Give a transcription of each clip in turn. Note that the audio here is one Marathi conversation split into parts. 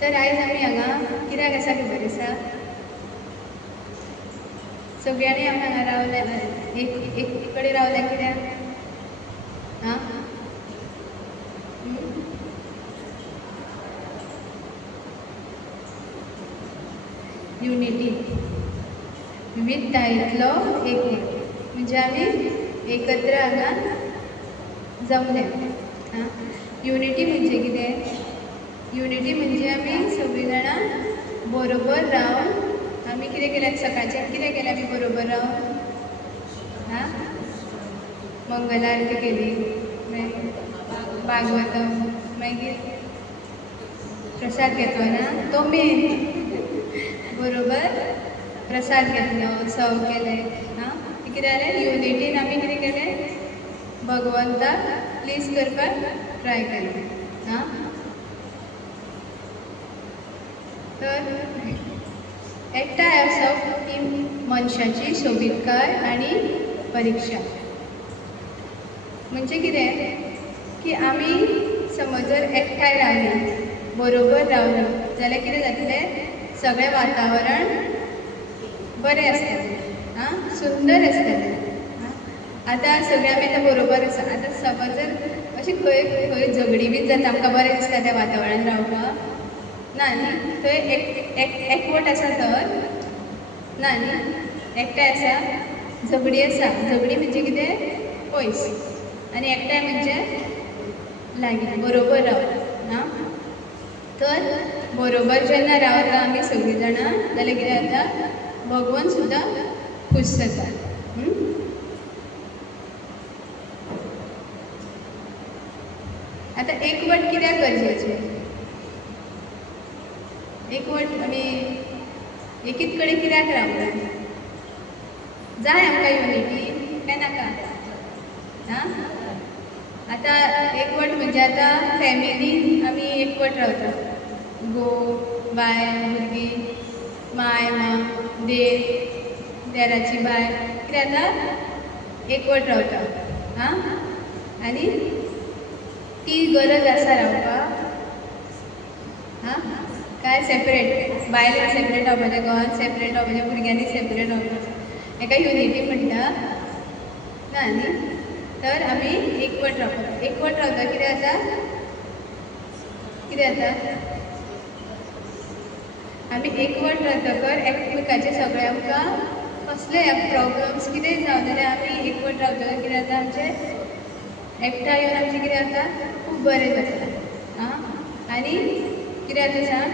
तर आयज आमी हांगा कित्याक आसा खबर आसा? सगळ्यांनी आमी हांगा रावले एक कडेन रावल्या कित्याक? हां युनिटी, विविधतायेंतलो एक म्हणजे आमी एकत्र हांगा जमले. हां युनिटी म्हणजे कितें युनिटी म्हणजे आमी सगळीं जाणां बरोबर रावन आमी कितें केलें सकाळचें कितें केलें आमी बरोबर रावन हां मंगल आरती केली मागीर भागवतम मागीर प्रसाद घेतलो ना तो मेन बरोबर प्रसाद घेतलो सर्व केलें हां कितें जालें युनिटीन आमी कितें केलें भगवंताक प्लीज करपाक ट्राय केलें हां तर एकठांय आसप ही मनशाची सोबीतकाय आनी परिक्षा म्हणजे कितें की आमी समज जर एकठांय रावली बरोबर रावली जाल्यार कितें जातलें सगळें वातावरण बरें आसतलें हां सुंदर आसतलें आतां सगळें आमी आतां बरोबर आसा आतां समज जर अशी खंय खंय झगडी बी जाता आमकां बरें दिसता त्या वातावरणान रावपाक ना न्ही थंय एकवट आसा तर ना न्ही एकठांय आसा झगडी आसा झगडी म्हणजे कितें पयस आनी एकठांय म्हणजे लागीं बरोबर रावप हां तर बरोबर जेन्ना रावता आमी सगळीं जाणां जाल्यार कितें जाता भगवान सुद्दां खूश जाता आतां एकवट कित्याक गरजेचें एकवट आमी एकीच कडेन कित्याक रावता जाय आमकां युनिटी काय नाका हां आतां एकवट म्हणजे आतां फॅमिलीन आमी एकवट रावता घोव बायल भुरगीं माय मां देराची बायल कितें जाता एकवट रावता हां आनी ती गरज आसा रावपाक हां काय सेपरेट बायलेन सेपरेट रावपाचें घोवान सेपरेट रावपाचें भुरग्यांनी सेपरेट रावपाचें हेका युनिटी म्हणटा ना न्ही तर आमी एकवट रावता एकवट रावता कितें जाता आमी एकवट रावतकर एकमेकाचे सगळे आमकां कसले प्रॉब्लम्स कितेंय जावं जाल्यार आमी एकवट रावतकर कितें जाता आमचें एकठांय येवन आमचें कितें जाता खूब बरें जाता आं आनी कितें जाता सांग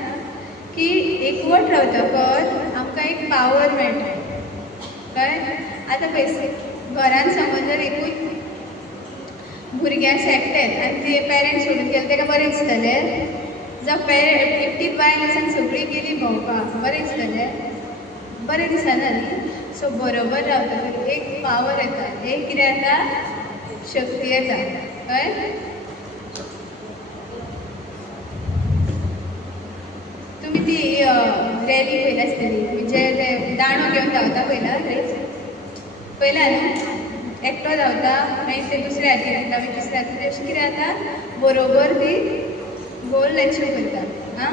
की एकवट रावतकर आमकां एक पावर मेळटा कळ्ळें आतां पळय घरान समज जर एकूच भुरग्यां शेकटें आनी ते पेरंट्स सोडून गेले ताका बरें दिसतलें जावं एकटीच बायल आसा सगळीं गेलीं भोंवपाक बरें दिसतलें बरें दिसना न्ही सो बरोबर रावतकर एक पावर येता एक कितें जाता शक्ती येता कळ्ळें तुमी ती रॅली पळयली आसतली म्हणजे ते दांडो घेवन धांवता पळयला थंय पळयला न्ही एकटो धांवता मागीर ते दुसऱ्या हातीन येता मागीर तिसऱ्या हातीन अशें कितें जाता बरोबर ती गोल अचीव करता हां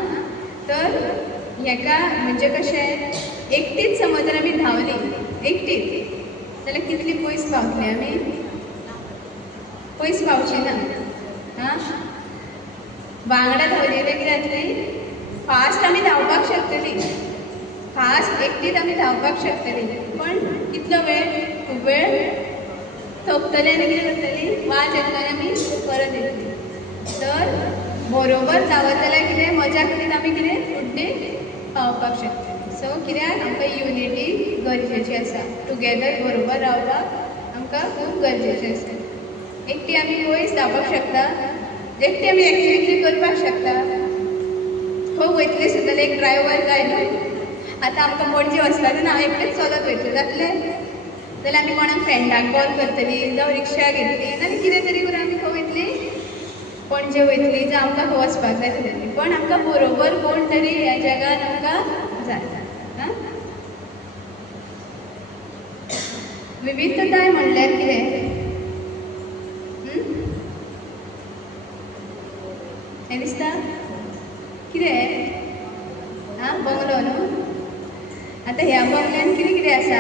तर हेका म्हणजे कशें एकटीच समज जर आमी धांवली एकटीच जाल्यार कितली पयस पावतली आमी पयस पावची ना हां वांगडा धांवलेली कितें जातली फास्ट आमी धांवपाक शकतली फास्ट एकटीच आमी धांवपाक शकतली पण कितलो वेळ खूब वेळ थकतली आनी कितें करतली वाज येतलो आनी आमी परत येतली तर बरोबर धांवत जाल्यार कितें मजा करीत आमी कितें फुडली पावपाक शकतली सो कित्याक आमकां युनिटी गरजेची आसा टुगेदर बरोबर रावपाक आमकां खूब गरजेचें आसा एकटी आमी वयस धांवपाक शकता एकटी आमी एक्चुअली कितें करपाक शकता खंय वयतली सुद्दां एक ड्रायव्हर जाय न्हू आतां आमकां पणजे वचपाक ना हांव एकटेच चलत वयतलें जातलें जाल्यार आमी कोणाक फ्रेंडाक कॉल करतली जावं रिक्षा घेतली आनी कितें तरी करून आमी खंय वयतली पणजे वयतली जावं आमकां खंय वचपाक जाय थंय पण आमकां बरोबर कोण तरी ह्या जगान आमकां जाय हां विविधताय म्हणल्यार कितें हें दिसता कितें हां बंगलो न्हू आतां ह्या बंगल्यान कितें कितें आसा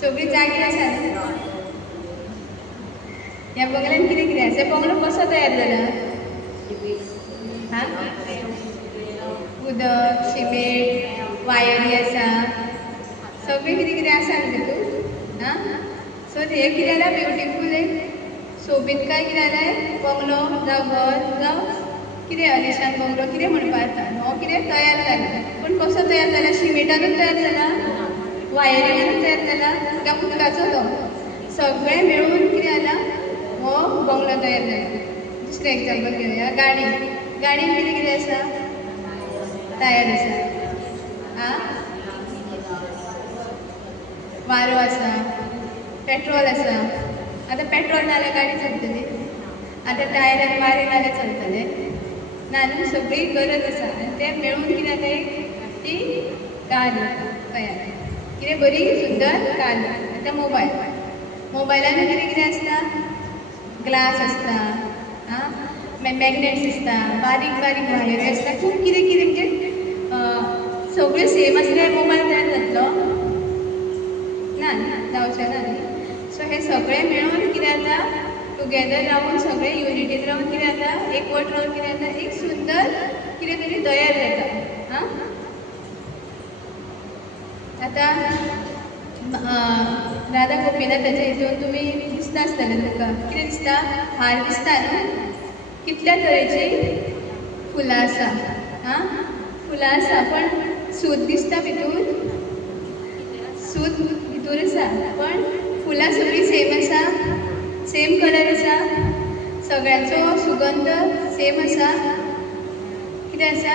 सगळी जागी आसा ह्या बंगल्यान कितें कितें आसा बंगलो कसो तयार जाला हां उदक सिमेंट वायरी आसा सगळें कितें कितें आसा न्ही तितून हां सो हें कितें जाल्यार ब्युटिफूल एक सोबीत काय कितें जालें बंगलो जावं घर जावं कितें अलिशान बंगलो कितें म्हणपा येता हो कितें तयार जाला पूण कसो तयार जाला शिमिटानूच तयार जाला वायरिंगानूच तयार जाला काय उदकाचो तो सगळें मेळून कितें जाला हो बंगलो तयार जाला. दुसरें एग्जांपल घेवया गाडी गाडयेन कितें कितें आसा टायर आसा वारो आसा पेट्रोल आसा. आतां पेट्रोल नाल्यार गाडी चलतली आतां टायर आनी वारें नाल्यार चलतलें ना न्हू सगळी गरज आसा आनी तें मेळून कितें जाता एक ती कार तयार कितें बरी सुंदर कार जाता. आतां मोबायलानूय कितें कितें आसता ग्लास आसता मॅग्नेट्स आसता बारीक बारीक वायरी आसता खूब कितें कितें म्हणजे सगळ्यो सेम आसल्यार मोबायल तयार जातलो ना जावचें ना न्ही. सो हे सगळें मेळून कितें जाता टुगेदर रावन सगळें युनिटीन रावन कितें जाता एकवट रावन कितें जाता एक सुंदर कितें तरी तयार जाता. आतां राधा गोपीनाथाच्या हितून तुमी दिसता आसतलें तुमकां कितें दिसता हार दिसता न्हू कितल्या तरेची फुलां आसा फुलां आसा पण सूत दिसता भितूर सूत भितूर आसा पण फुलां सगळीं सेम आसा सेम कलर आसा सगळ्यांचो सुगंध सेम आसा कितें आसा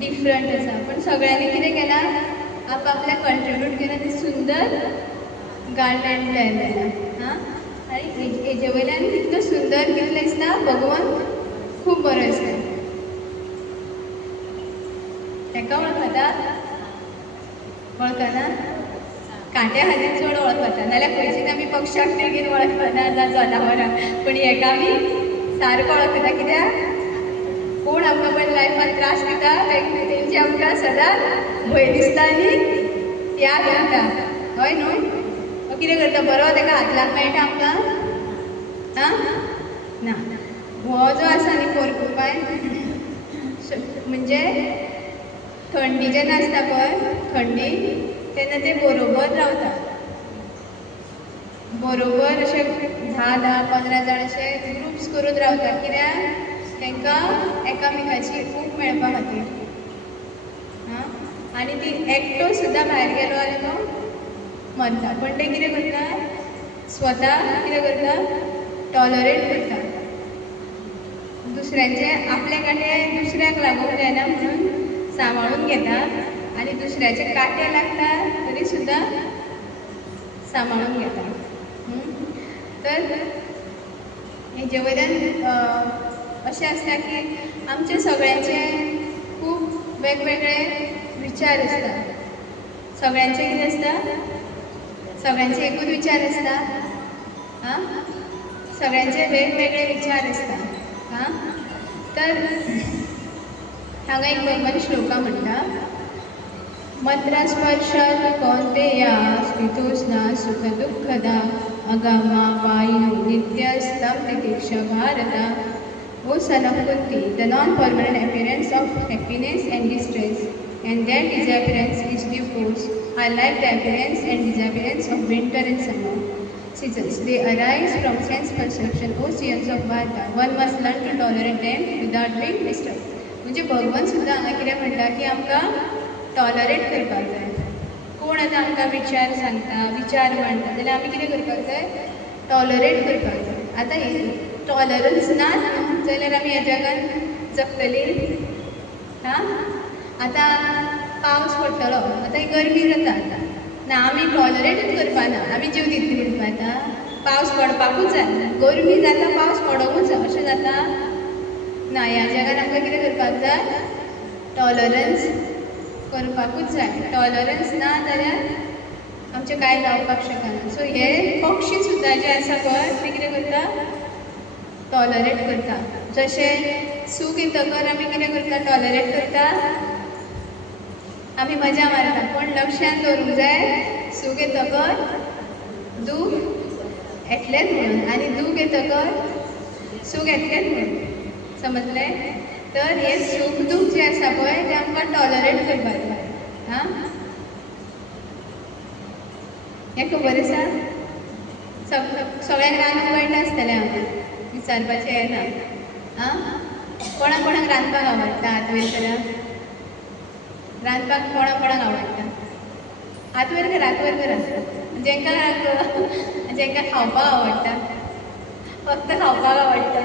डिफरंट आसा पण सगळ्यांनी कितें केलां आपआपल्या कंट्रिब्यूट केलां तें सुंदर गार्डन तयार केलां आनी हेजे वयल्यान कितलो सुंदर कितलें दिसता भगवंत खूब बरो आसता. ताका वळखता वळखना काट्या खातीर चड वळखता नाल्यार खंयचीच आमी पक्षाक लेगीत वळखना ना जनावरां पण हेका आमी सारको वळखता कित्याक कोण आमकां पण लायफान त्रास दिता तेंची आमकां सदांच भंय दिसता आनी याद येता हय न्हू. हो कितें करता बरो ताका हात मेळटा आमकां ना हो जो आसा न्ही पोर्कुपाय म्हणजे थंडी जेन्ना आसता पळय थंडी तेन्ना ते बरोबर रावता बरोबर अशे 10-15 जाण अशे ग्रुप्स करून रावता कित्याक तांकां एकामेकाची खूब मेळपा खातीर आनी ती एकटो सुद्दां भायर गेलो जाल्यार तो मरता पण ते कितें करता स्वता कितें करता टॉलरेट करता दुसऱ्यांचे आपले कांटे दुसऱ्याक लागूंक जायना म्हणून सांबाळून घेता आनी दुसऱ्याचे काटे लागता तरी सुद्दां सांबाळून घेता. तर हेजे वयल्यान अशें आसता की आमचे सगळ्यांचे खूब वेगवेगळे विचार आसता सगळ्यांचे कितें आसता सगळ्यांचे एकूच विचार आसता सगळ्यांचे वेगवेगळे विचार आसता तर हांगा एक भगवान श्लोका म्हणटा मत्र स्पर्शात् कौन्तेया स्थितोष्णा सुख दुःखदा अगमा वायु नित्यस्तं तितिक्ष भारता. O son of Kunti, the non-permanent appearance of happiness and distress and their disappearance is due course are like the appearance and disappearance of winter and summer seasons. They arise from sense perception, oceans of Bharata. One must learn to tolerate them without being disturbed. म्हणजे भगवान सुद्दां हांगा कितें म्हणटा की आमकां टॉलरेट करपाक जाय. कोण आतां आमकां विचार सांगता विचार मांडटा जाल्यार आमी कितें करपाक जाय टॉलरेट करपाक जाय. आतां टॉलरन्स ना जाल्यार आमी ह्या जगान जगतलीं आतां पावस पडटलो आतां गरमी जाता ना आमी टॉलरेटूच करपाना आमी जीव दितली म्हणपा आतां पावस पडपाकूच जाय गरमी जाता पावस पडोंकूच जाय अशें जाता ना. ह्या जगान आमकां कितें करपाक जाय टॉलरन्स करपाकूच जाय. टॉलरन्स ना जाल्यार आमचें कांय जावपाक शकना. सो हे पक्षी सुद्दां जे आसा पळय ते कितें करता टॉलरेट करता. जशें सूख येतकर आमी कितें करता टॉलरेट करता आमी मजा मारता पण लक्षांत दवरूंक जाय सूख येतकर दूख येतलेंच म्हणून आनी दूख येतकर सूख येतलेंच म्हणून समजलें. तर हे सूख दूख जे आसा पळय ते आमकां टॉलरेट करपाक जाय. हें खबर आसा सगळ्यांक रांदूंक कळटा आसतलें हांवें विचारपाचें येना आं कोणाक कोणाक रांदपाक आवडटा हात वयर करा रांदपाक कोणाक आवडटा हात वयर करा जेंकां खावपाक आवडटा फक्त खावपाक आवडटा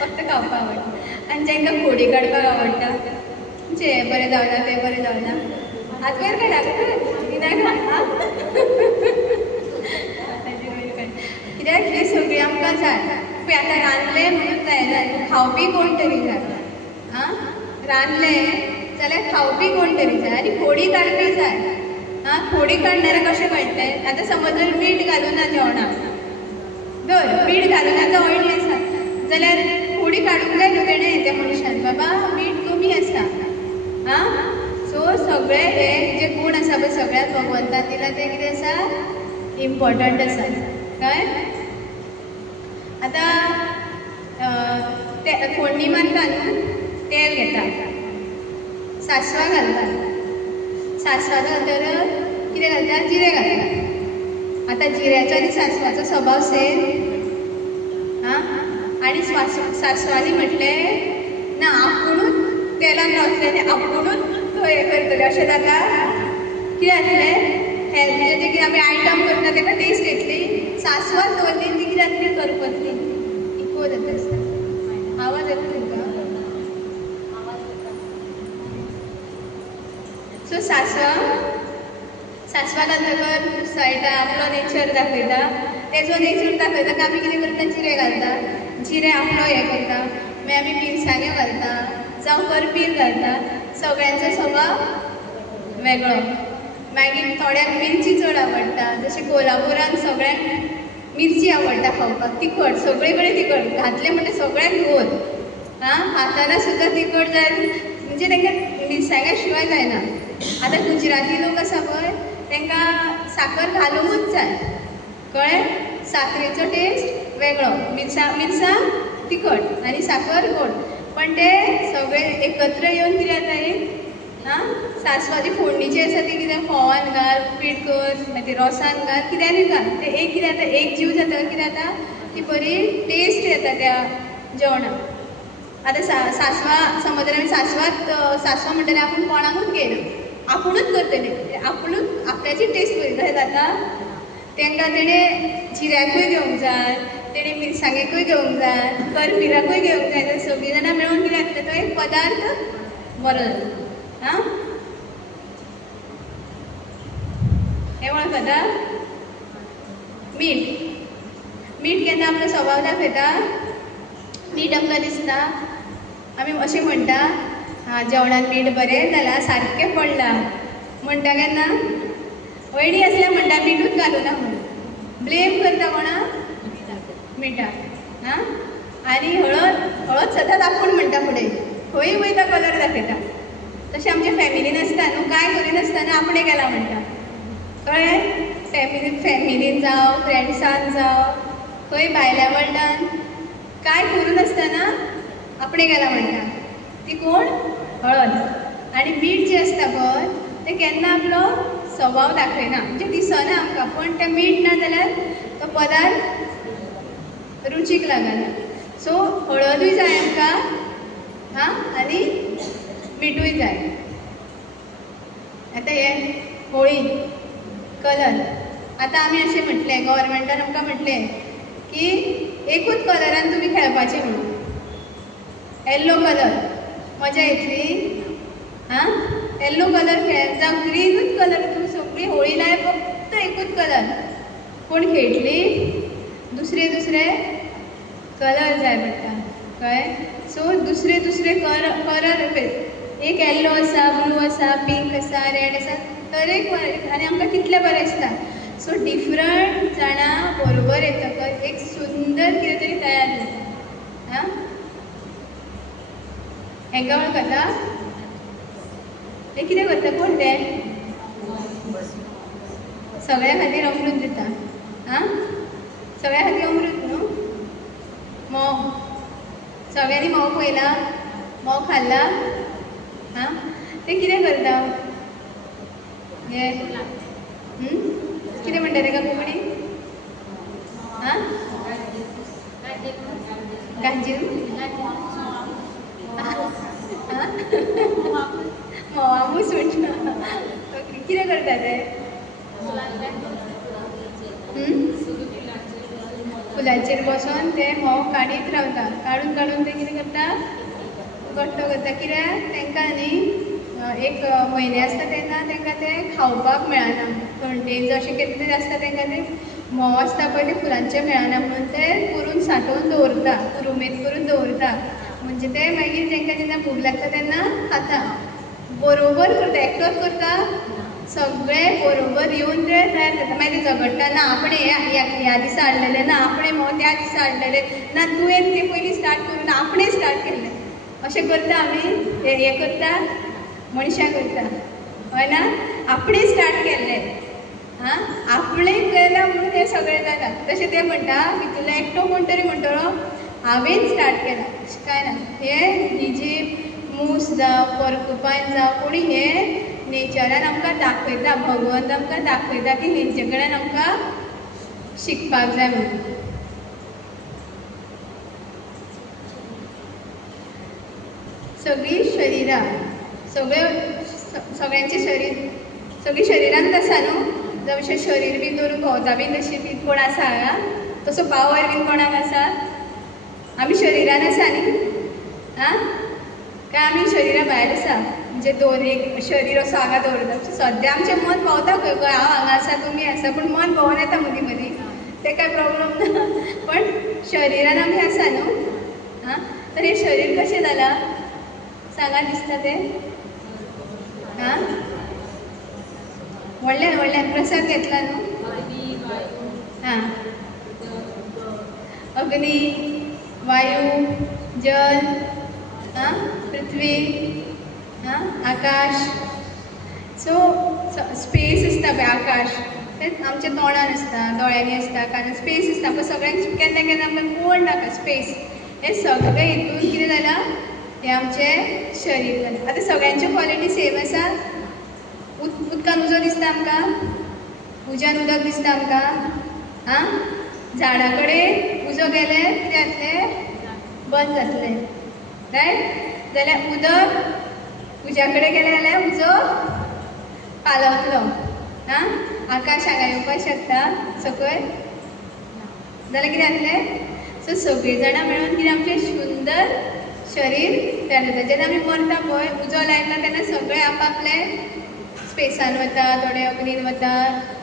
फक्त खावपाक आवडटा आनी जेंकां फोडी काडपाक आवडटा म्हणजे हें बरें जावना तें बरें जावना हात वयर काडा कित्याक ही सगळी आमकां जाय पळय आतां रांदलें म्हणून जायना खावपी कोण तरी जाय आं रांदलें जाल्यार खावपी कोण तरी जाय आनी फोडी काडपी जाय आं फोडी काडणाऱ्याक कशें कळटलें आतां समज जर मीठ घालूं ना जेवणाक धर मीठ घालून आतां अळणी आसा जाल्यार फोडी काडूंक जाय न्हू तेणें त्या मनशान बाबा मीठ कमी आसा आं सो सगळे हे जे गूण आसा पळय सगळ्याक भगवंतान दिला ते कितें आसा इम्पॉर्टंट आसा कळ्ळें आतां फोडणी मारता न्हू तेल घेता सासवां घालता सासवां घालतकर कितें घालता जिरें घालता आतां जिऱ्याचो आनी सासवाचो स्वभाव सेम आं आनी सासवांनी म्हटलें ना आपुणूच तेलान रावतलें आनी आपुणूच तो हें करतलें अशें जाता कितें जातलें हेल्थ जे कितें आमी आयटम करता ताका टेस्ट येतली सासवां दवरली ती कितें जातली करपतली इको जाता आसता आवाज येता तुमकां सो सासवां घालतकर सायडा आपलो नेचर दाखयता तेजो नेचर दाखयता आमी कितें करता जिरें घालता जिरें आपलो हें करता मागीर आमी मिरसांग्यो घालता जावं करपीर घालता सगळ्यांचो स्वभाव वेगळो मागीर थोड्यांक मिरची चड आवडटा जशें कोल्हापुरान सगळ्यांक मिरची आवडटा खावपाक तिखट सगळे कडेन तिखट घातलें म्हणटा सगळ्यांक घोल आं खातना सुद्दां तिखट जाय म्हणजे तांकां मिरसांग्या शिवाय जायना आतां गुजराती लोक आसा पळय तांकां साखर घालूंकूच जाय कळ्ळें साखरेचो टेस्ट वेगळो मिरसांग तिखट आनी साखर गोड पण ते सगळे एकत्र येवन कितें जाता एक आं सासवाची फोडणीची आसा ती कितें फोवान घाल पीठ कर मागीर रोसान घाल कित्यानूय घाल ते एक कितें जाता एक जीव जाता कितें जाता ती बरी टेस्ट येता त्या जेवणाक आतां सासवां समज जर आमी सासवां म्हणटलें आपूण कोणाकूच घेयना आपुणूच करतलीं आपुणूच आपल्याची टेस्ट बरी तशें जाता तांकां तेणें जिऱ्याकूय घेवंक जाय तेणें मिरसांगेकूय घेवंक जाय करपिराकूय घेवंक जाय तर सगळीं जाणां मेळून कितें जातलें तो एक पदार्थ बरो जाता आं हें वळखता मीठ केन्ना आपलो स्वभाव दाखयता मीठ आमकां दिसता आमी अशें म्हणटा जेवणान मीठ बरें जालां सारकें पडलां म्हणटा केन्ना वयणी आसल्यार म्हणटा मीठूच घालूं ना म्हणून ब्लेम करता कोणाक मिठाक आं आनी हळद सदांच आपूण म्हणटा फुडें खंय वयता कलर दाखयता तशें आमच्या फॅमिलीन आसता न्हू कांय करिनासतना आपणें केलां म्हणटा कळ्ळें फॅमिलीन जावं फ्रेंड्सान जावं खंय भायल्या वर्ल्डान कांय करून आसतना आपणें केलां म्हणटा ती कोण हळद आनी मीठ जें आसता पळय तें केन्ना आपलो स्वभाव दाखयना म्हणजे दिसना आमकां पण तें मीठ ना जाल्यार तो पदार्थ रुचीक लागना सो हळदूय जाय आमकां हां आनी मीठूय जाय आतां हें होळी कलर आतां आमी अशें म्हटलें गव्हर्मेंटान आमकां म्हटलें की एकूच कलरान तुमी खेळपाचें म्हणून येल्लो कलर मजा येतली हां येल्लो कलर खेळ जावं ग्रीनूच कलर तुमी सगळी होळी लाय फक्त एकूच कलर कोण खेळटली दुसरे कलर जाय पडटा कळ्ळें सो दुसरे कलर एक येल्लो आसा ब्लू आसा पिंक आसा रेड आसा तरेक आनी आमकां कितलें बरें दिसता सो डिफरंट जाणां बरोबर येतकच एक सुंदर कितें तरी तयार जाता हां हेंका वळखता हें कितें करता कोण तें सगळ्या खातीर अमृत दिता हां सगळ्या खातीर अमृत न्हू मोव सगळ्यांनी मोव पयला मोव खाल्ला हां तें कितें करता हें कितें म्हणटा तेका कोंकणी फुलांचेर बसून ते म्होंव काडीत रावता. काडून काडून ते कितें करता, घट्ट करता. कित्याक तांकां न्ही एक म्हयने आसता तेन्ना तांकां तें खावपाक मेळना. थंडेन जशें कितें तरी आसता तांकां तें म्होंव आसता पळय ते फुलांचें मेळना म्हणून ते करून सांठोवन दवरता, उमेद करून दवरता. म्हणजे ते मागीर तांकां जेन्ना भूक लागता तेन्ना खाता. बरोबर करता, एकटोच करता, सगळे बरोबर येवन ते तयार जाता. मागीर ते झगडटा, ना आपणें ह्या दिसा हाडलेलें, ना आपणें म्होंव त्या दिसा हाडलेलें, ना तुवें तें पयलीं स्टार्ट करून आपणें स्टार्ट केल्लें. अशें करता आमी, हे करता, मनशां करता, हय ना. आपणें स्टार्ट केल्लें, हां, आपणें केलां म्हणून हें सगळें जाता. तशें ते म्हणटा भितरलो एकटो कोण तरी म्हणटलो हांवें स्टार्ट केलां. अशें कांय ना. ही जी मूस जावं पोर्कुपायन जावं कोणी हें नेचरान आमकां दाखयता, भगवंत आमकां दाखयता की हेंचे कडल्यान आमकां शिकपाक जाय म्हणून. सगळीं शरिरां, सगळ्यांचें शरीर, सगळीं शरिरांत आसा न्हू. जशें शरीर बीन धरून भोंवता बीन तशी बी कोण आसा हांगा, तसो पावर बीन कोणाक आसा? आमी शरिरान आसा न्ही, आं, काय आमी शरिरा भायर आसा? म्हणजे एक शरीर असो हांगा दवरता. सद्या आमचें मन भोंवता खंय खंय, हांव हांगा आसा तुमी आसा, पूण मन भोंवून येता मदीं मदीं, तें कांय प्रॉब्लम ना. पण शरिरान आमी आसा न्हू, हां. तर हें शरीर कशें जालां सांगा दिसता तें, हां. व्हडल्यान प्रसाद घेतला न्हू, हां. अग्नी, वायू, जल, हां, पृथ्वी, हां, आकाश. सो स्पेस आसता पळय, आकाश तें आमच्या तोंडान आसता, दोळ्यांनी आसता, कानान स्पेस आसता. पण सगळ्यांक केन्ना केन्ना आमकां कोण नाका स्पेस. हें सगळें हितून कितें जालां, हें आमचें शरीर जालें. आतां सगळ्यांच्यो क्वॉलिटी सेम आसा. उदकान उजो दिसता आमकां, उज्यान उदक दिसता आमकां, हां. झाडा कडेन उजो गेलें कितें जातलें, बंद जातलें, रायट. जाल्यार उदक उज्या कडेन गेलें जाल्यार उजो पालवतलो, हां. आकाश हांगा येवपाक शकता सकयल, जाल्यार कितें जातलें. सो सगळीं जाणां मेळून कितें आमचें सुंदर शरीर तयार जाता. जेन्ना आमी मरता पळय, उजो लायता तेन्ना सगळे आपापले स्पेसान वता, थोडे अग्नीन वता.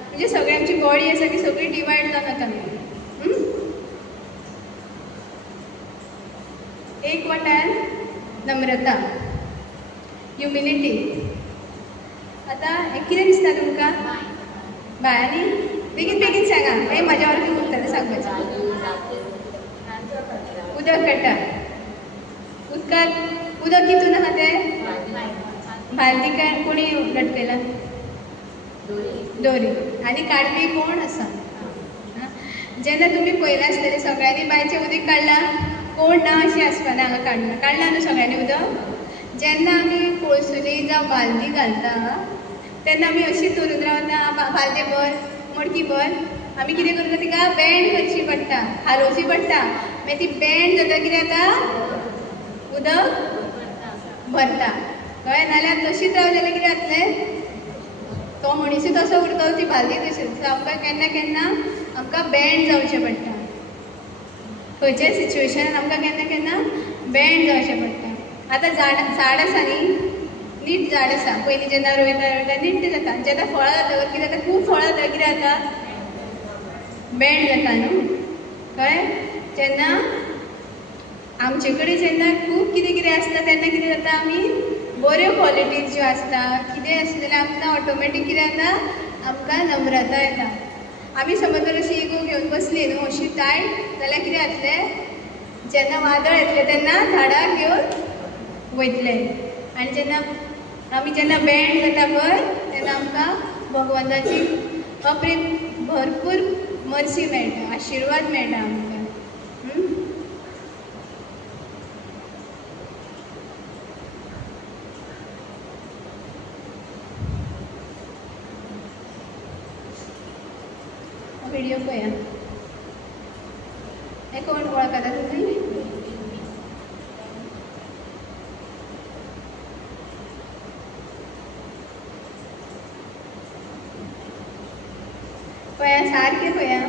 म्हणजे सगळी आमची बॉडी आसा ती सगळी डिवायड जावन वता. एकवटान नम्रता, ह्युमिलिटी. आतां हें कितें दिसता तुमकां? बायांनी बेगीन बेगीन सांगा, हें म्हाज्या वरवीं उरतलें सांगपाचें. उदक काडटा, उदकाक उदक कितून आहा तें बालदी काय कोणी लटकयला, दोरी. आनी काडपी कोण आसा? जेन्ना तुमी पयलें आसतलें सगळ्यांनी बांयचें उदीक काडलां, कोण ना अशी आसपाना हांगा काडलां न्हू सगळ्यांनी उदक. जेन्ना आमी कोळसुली जावं बालदी घालता तेन्ना आमी अशीच धरून रावता, बालदी भर, मडकी भर. आमी कितें करता, तिका बँड करची पडटा, हालोवची पडटा. मागीर ती बँड जाता कितें जाता, उदक भरता, कळ्ळें. नाल्यार तशीच रावली जाल्यार कितें जातलें, तो मनीसूय तसो उरतलो, ती बालदी तशीच. आमकां केन्ना केन्ना आमकां बँड जावचें पडटा. खंयच्याय सिच्युएशनान आमकां केन्ना केन्ना बँड जावचें पडटा. आतां झाड आसा न्ही, नीट झाड आसा, पयलीं जेन्ना रोयता नीट जाता. जेन्ना फळां जातकर कितें जाता, खूब फळां जातकर कितें जाता, बँड जाता न्हू, कळ्ळें. जेन्ना आमचे कडेन जेन्ना खूब कितें कितें आसता तेन्ना कितें जाता, आमी बऱ्यो क्वॉलिटीज ज्यो आसता कितें आसता जाल्यार आमकां ऑटोमॅटीक कितें जाता, आमकां नम्रता येता. आमी समज जर अशी इगो घेवन बसली न्हू अशी टायट, जाल्यार कितें जातलें, जेन्ना वादळ येतलें तेन्ना झाडाक घेवन वयतले. आनी जेन्ना बँड जाता पळय तेन्ना आमकां भगवंताची भरपूर मर्सी मेळटा, आशिर्वाद मेळटा आमकां. व्हिडिओ पळया, हें कोण वळखता तुमी? पळया सारकें पळया.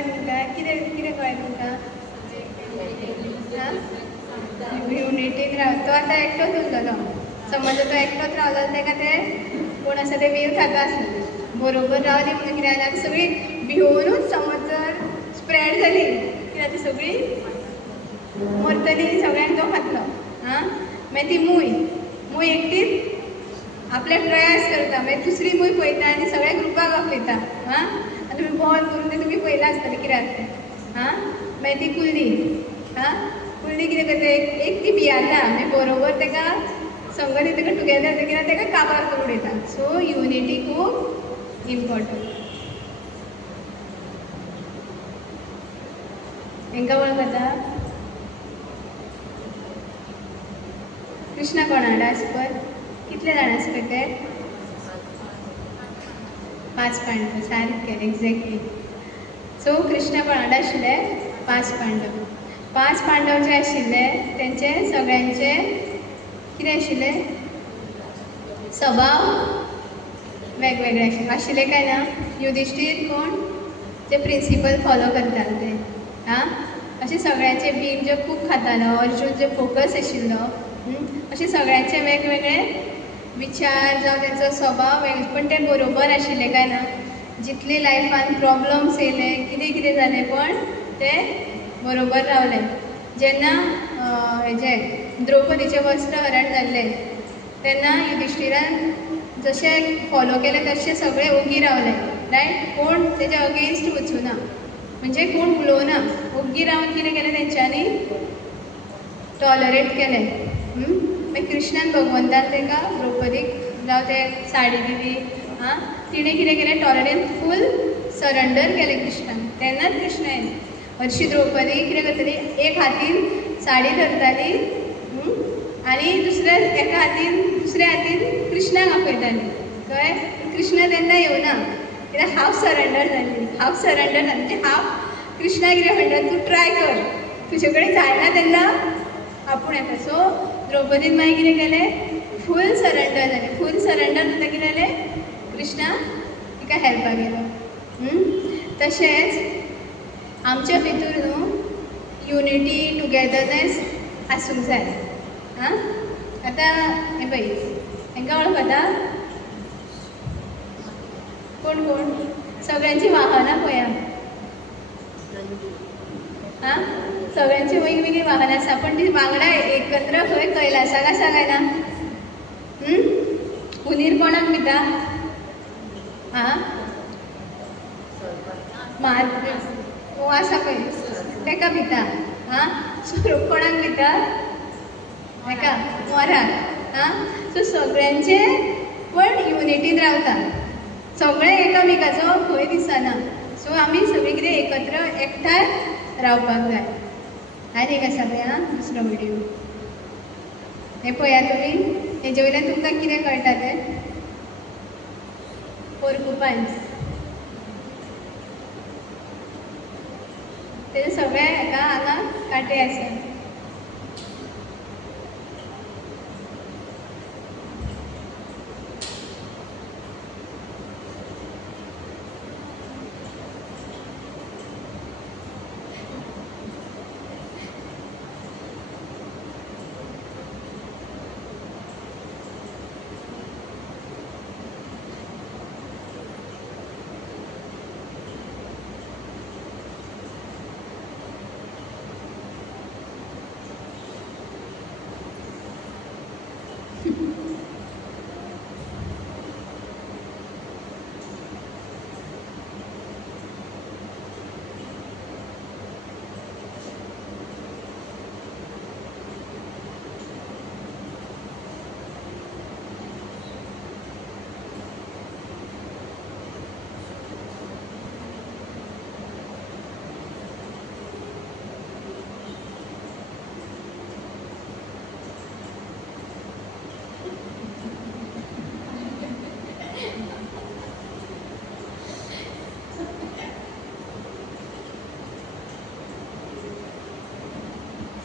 कळ्ळें तुमकां कितें कितें कळ्ळें तुमकां युनिटीन राव तो आतां एकटोच उरलेलो समज तो एकटोच रावलो ताका ते कोण आसा ते वीर खाता आसलेले बरोबर रावली म्हणून कितें जालें आतां सगळीं भिवूनूच समज जर स्प्रेड जाली कित्याक ती सगळीं मरतली सगळ्यांक तो खातलो हां मागीर ती मूय एकटीच आपले प्रयास करता मागीर दुसरी मूय पळयता आनी सगळ्या ग्रुपाक आपयता हां आनी तुमी बॉल करून ते तुमी पळयलां आसतलें कित्याक तें हां मागीर ती कुल्ली हां कुल्ली कितें करता एक ती भियाता मागीर बरोबर ताका संगती ताका टुगेदर कित्याक ताका काबार करून उडयता सो युनिटी खूब इम्पॉर्टंट हांकां वळखता कृष्णा कोणाडा आसपय कितले जाण आसपय ते 5 पांडव सारकें एक्झॅक्टली सो कृष्णा कोणाडा आशिल्ले 5 पांडव जे आशिल्ले तेंचे सगळ्यांचे कितें आशिल्ले स्वभाव वेगवेगळे आशिल्ले काय ना युधिष्ठीर कोण जे प्रिंसिपल फॉलो करताले ते हां अशें सगळ्यांचे भीम जो खूब खातालो अर्जून जो फोकस आशिल्लो अशें सगळ्यांचे वेगवेगळे विचार जावं तेंचो स्वभाव वेगळे पण ते बरोबर आशिल्ले काय ना जितले लायफान प्रॉब्लम्स येयले कितें कितें जालें पण ते बरोबर रावले जेन्ना हेजें द्रौपदीचें वस्त्रहरण जाल्लें तेन्ना युधिष्ठिरान जशें फॉलो केलें तशें सगळे ओगी रावले रायट कोण तेजे अगेन्स्ट वचूना म्हणजे कोण उलोवना ओग्गी रावन कितें केलें तेंच्यांनी टॉलरेट केलें मागीर कृष्णान भगवंतान ताका द्रौपदीक जावं ते साडी दिली हां तिणें कितें केलें टॉलरेट फूल सरेंडर केलें कृष्णान तेन्नाच कृष्ण येयलें हरशी द्रौपदी कितें करताली एक हातीन साडी धरताली आनी दुसऱ्या हातीन कृष्णाक आपयताली कळ्ळें कृष्ण तेन्ना येवना कित्याक हाफ सरेंडर म्हणजे हाफ कृष्णा कितें म्हणटा तूं ट्राय कर तुजे कडेन जायना तेन्ना आपूण येता सो द्रौपदीन मागीर कितें केलें फूल सरेंडर जालें फूल सरेंडर जाता कितें जालें कृष्णा तिका हेल्पाक गेलो तशेंच आमच्या भितर न्हू युनिटी टुगेदरनेस आसूंक जाय हां आतां हे पळय हांकां वळखता कोण कोण सगळ्यांची वाहनां पळया हां सगळ्यांची वेगवेगळी वाहनां आसा पण ती वांगडा एकत्र खंय कैलासाक आसा काय ना उंदीर कोणाक भिता हां हो आसा पळय ताका भिता हां सुरूक कोणाक भिता ताका मोराक हां सो सगळ्यांचे पण युनिटीन रावता सगळे एकामेकाचो खंय दिसना सो आमी सगळीं कितें एकत्र एकठांय रावपाक जाय आनी एक आसा पळय हां दुसरो व्हिडियो हे पळया तुमी हेजे वयल्यान तुमकां कितें कळटा तें पोर्कुपायन्स तेजे सगळे हाका हांगा काटे आसा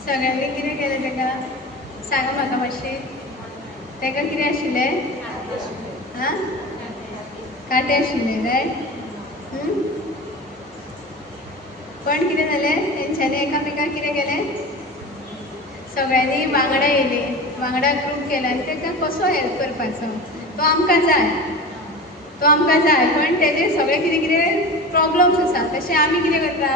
सगळ्यांनी कितें केलें ताका सांगा म्हाका मातशें ताका कितें आशिल्लें हां काटे आशिल्ले रायट पण कितें जालें तेंच्यांनी एकामेकाक कितें केलें सगळ्यांनी वांगडा येयले वांगडा ग्रूप केला आनी ताका कसो हेल्प करपाचो तो आमकां जाय पण तेजे सगळे कितें कितें प्रॉब्लम्स आसा तशें आमी कितें करता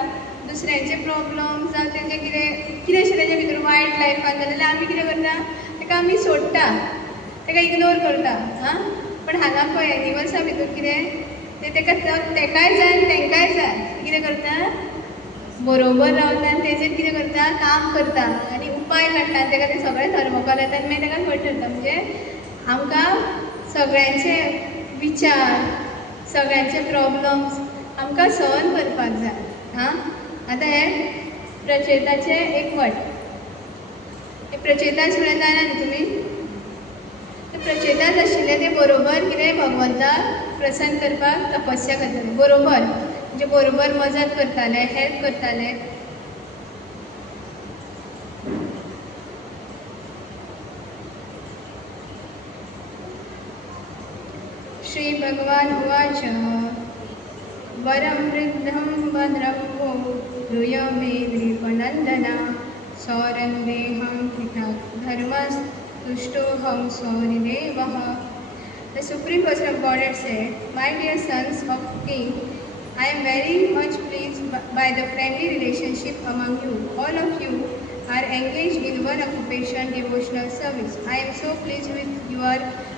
दुसऱ्यांचे प्रॉब्लम्स जावं तेंचे कितें अशें तेजे भितर वायट लायफान जालें जाल्यार आमी कितें करता ताका आमी सोडटा ताका इग्नोर करता पण हांगा पळय एनिमल्सा भितर कितें तेकाय जाय आनी तांकांय जाय कितें करता बरोबर रावता आनी तेजेर कितें करता काम करता आनी उपाय काडटा आनी ताका ते सगळे थर्मोकॉल येता आनी मागीर ताका घट धरता म्हणजे आमकां सगळ्यांचे विचार सगळ्यांचे प्रॉब्लम्स आमकां सहन करपाक जाय आतां हे प्रचेताचे एकवट हे प्रचेता स्टुडंट जाणा न्ही तुमी ते प्रचेताच आशिल्ले ते बरोबर कितें भगवंताक प्रसन्न करपाक तपस्या करताले बरोबर म्हणजे बरोबर मजत करताले हेल्प करताले श्री भगवान उवाच वरं वृद्धं भद्रं वो यूयमे नृपनन्दना सौरन्देहं पृथक् धर्मस्तुष्टोऽहं सौरिदेवः. The Supreme Person of Godhead said, My dear sons of King, I am very much pleased by the friendly relationship among you. All of you are engaged in one occupation, devotional service. I am so pleased with your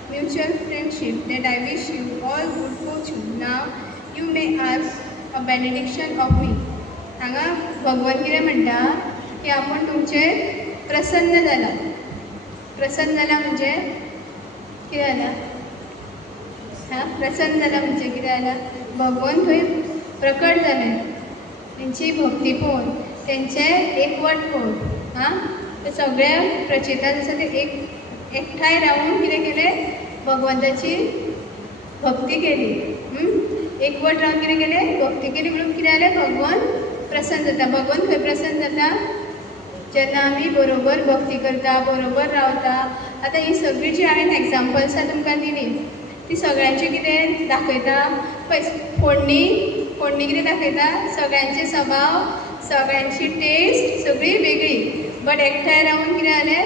mutual friendship that I wish you all good fortune. Now you may ask a benediction of me. हांगा भगवान कितें म्हणटा की आपण तुमचे प्रसन्न जाला म्हणजे कितें जाला प्रसन्न जाला म्हणजे कितें जाला भगवान थंय प्रकट जाले तेंची भक्ती पळोवन तेंचे एकवट पळोवन ते सगळे प्रचेतात आसा ते एकठांय रावून कितें केलें भगवंताची भक्ती केली एकवट रावन कितें केलें भक्ती केली म्हणून कितें जालें भगवान प्रसन्न जाता भगवान खंय प्रसन्न जाता जेन्ना आमी बरोबर भक्ती करता बरोबर रावता आतां ही सगळी जी हांवें एग्जाम्पल्सां तुमकां दिली ती सगळ्यांचे कितें दाखयता पळय फोडणी कितें दाखयता सगळ्यांचे स्वभाव सगळ्यांची टेस्ट सगळी वेगळी बट एकठांय रावन कितें जालें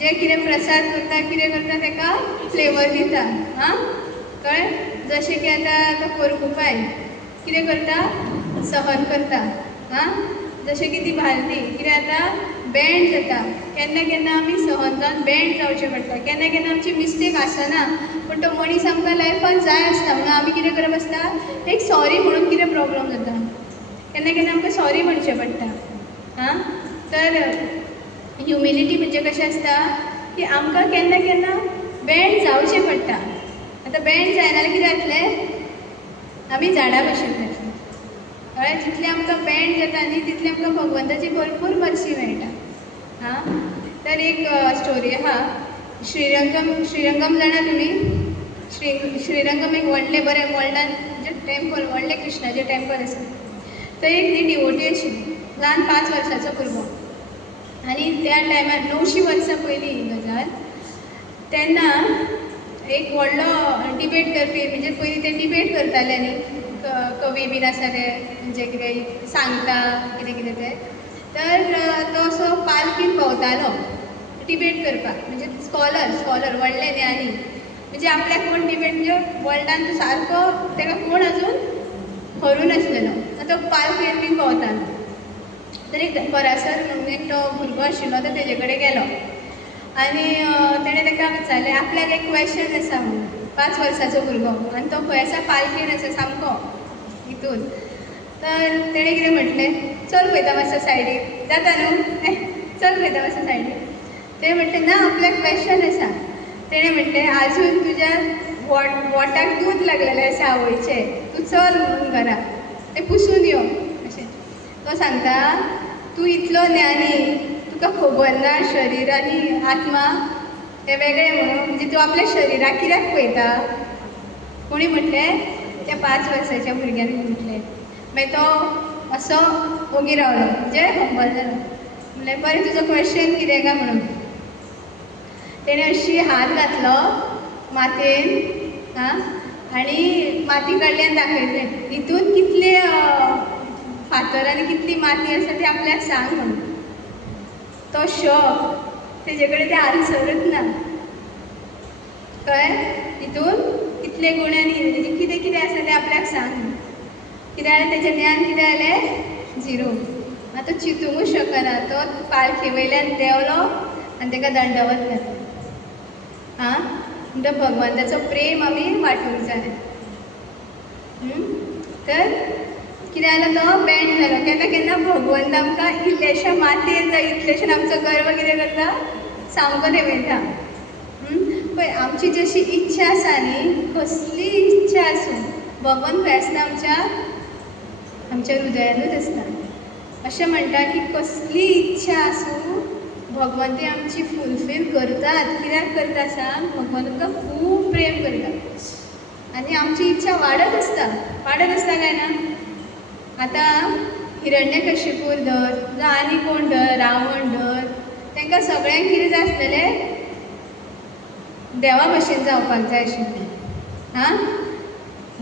जे कितें प्रसाद करता कितें करता ताका फ्लेवर दिता कळ्ळें जशें की आतां तो कोरकुपाय कितें करता सहन करता जशें की ती भालती कितें जाता बँड जाता केन्ना केन्ना आमी सहन जावन बँड जावचें पडटा केन्ना केन्ना आमची मिस्टेक आसना पूण तो मनीस आमकां लायफान जाय आसता म्हणून आमी कितें करप आसता एक सॉरी म्हणून कितें प्रॉब्लम जाता केन्ना केन्ना आमकां सॉरी म्हणचें पडटा तर ह्युमिलिटी म्हणजे कशें आसता की आमकां केन्ना केन्ना बँड जावचें पडटा आतां बँड जायना जाल्यार कितें जातलें आमी झाडां भशेन जातलीं कळ्ळें जितलें आमकां बँड जाता न्ही तितलें आमकां भगवंताची भरपूर मर्सी मेळटा तर एक स्टोरी आहा श्रीरंगम जाणा तुमी श्रीरंगम एक व्हडलें बरें वर्ल्डान म्हणजे टेंपल व्हडलें कृष्णाचें टेंपल आसा थंय एक न्ही डिवोटी आशिल्ली ल्हान 5 वर्साचो भुरगो आनी त्या टायमार 900 वर्सां पयलीं ही गजाल तेन्ना एक व्हडलो डिबेट करपी म्हणजे पयलीं ते डिबेट करताले न्ही कवी बीन आसा ते म्हणजे कितें सांगता कितें कितें ते तर तो असो पालखीन भोंवतालो डिबेट करपाक म्हणजे स्कॉलर व्हडले ज्ञानी म्हणजे आपल्याक कोण डिबेट म्हणजे वर्ल्डान तो सारको ताका कोण अजून हरू नासलेलो तो पालखीन बीन भोंवतालो तर एक परासर म्हणून एक तो भुरगो आशिल्लो तो तेजे कडेन गेलो आनी तेणें ताका विचारलें आपल्याक एक क्वेश्चन आसा म्हणून 5 वर्साचो भुरगो आनी तो खंय आसा पालखीन आसा सामको हितून तर तेणें कितें म्हटलें चल पळयता मातसो सायडीक जाता न्हू चल पळयता मातसो सायडीक तें म्हटलें ना आपल्याक क्वेश्चन आसा तेणें म्हटलें आजून तुज्या वोटाक दूद लागलेलें आसा आवयचें तूं चल म्हणून घरा तें पुसून यो अशें तो सांगता तूं इतलो ज्ञानी तुका खबर ना शरीर आनी आत्मा ते वेगळे म्हणून म्हणजे तूं आपल्या शरिराक कित्याक पळयता कोणी म्हटलें त्या 5 वर्साच्या भुरग्यान म्हटलें मागीर तो असो ओगी रावलो म्हणजे हंबल जालो म्हणलें बरें तुजो क्वेश्चन कितें काय म्हणून तेणें अशी हात घातलो मातयेन आनी माती कडल्यान दाखयलें हितून कितले फातरांनी कितली माती आसा ती आपल्याक सांग म्हणून. तो शॉक तेजे कडेन ते आन्सरच ना. कळ्ळें? हितून कितले गुणांनी तेजे कितें कितें आसा तें आपल्याक सांग. कितें जालें तेजें ज्ञान कितें जालें? 0. आतां तो चिंतूंकूच शकना. तो पालखी वयल्यान देंवलो आनी ताका दंडवत घातलो. आं म्हणटा भगवंताचो प्रेम आमी वांटूंक जाय. तर कितें जालो तो बँड जालो. केन्ना केन्ना भगवंत आमकां इल्लेशा मातयेर जाय इतलेशें आमचो गर्व कितें करता? सामको देंवयता. पळय आमची जशी इच्छा आसा न्ही, कसली इच्छा आसूं भगवंत खंय आसता? आमच्या हृदयानूच आसता. अशें म्हणटा की कसली इच्छा आसूं भगवंत आमची फुलफील करतात. कित्याक करता सांग? भगवंत आमकां खूब प्रेम करता आनी आमची इच्छा वाडत आसता काय ना? आतां हिरण्यकश्यपूर धर जावं आनी कोण धर, रावण धर, तांकां सगळ्यांक कितें जाय आसलेलें? देवा भशेन जावपाक जाय आशिल्लें. हां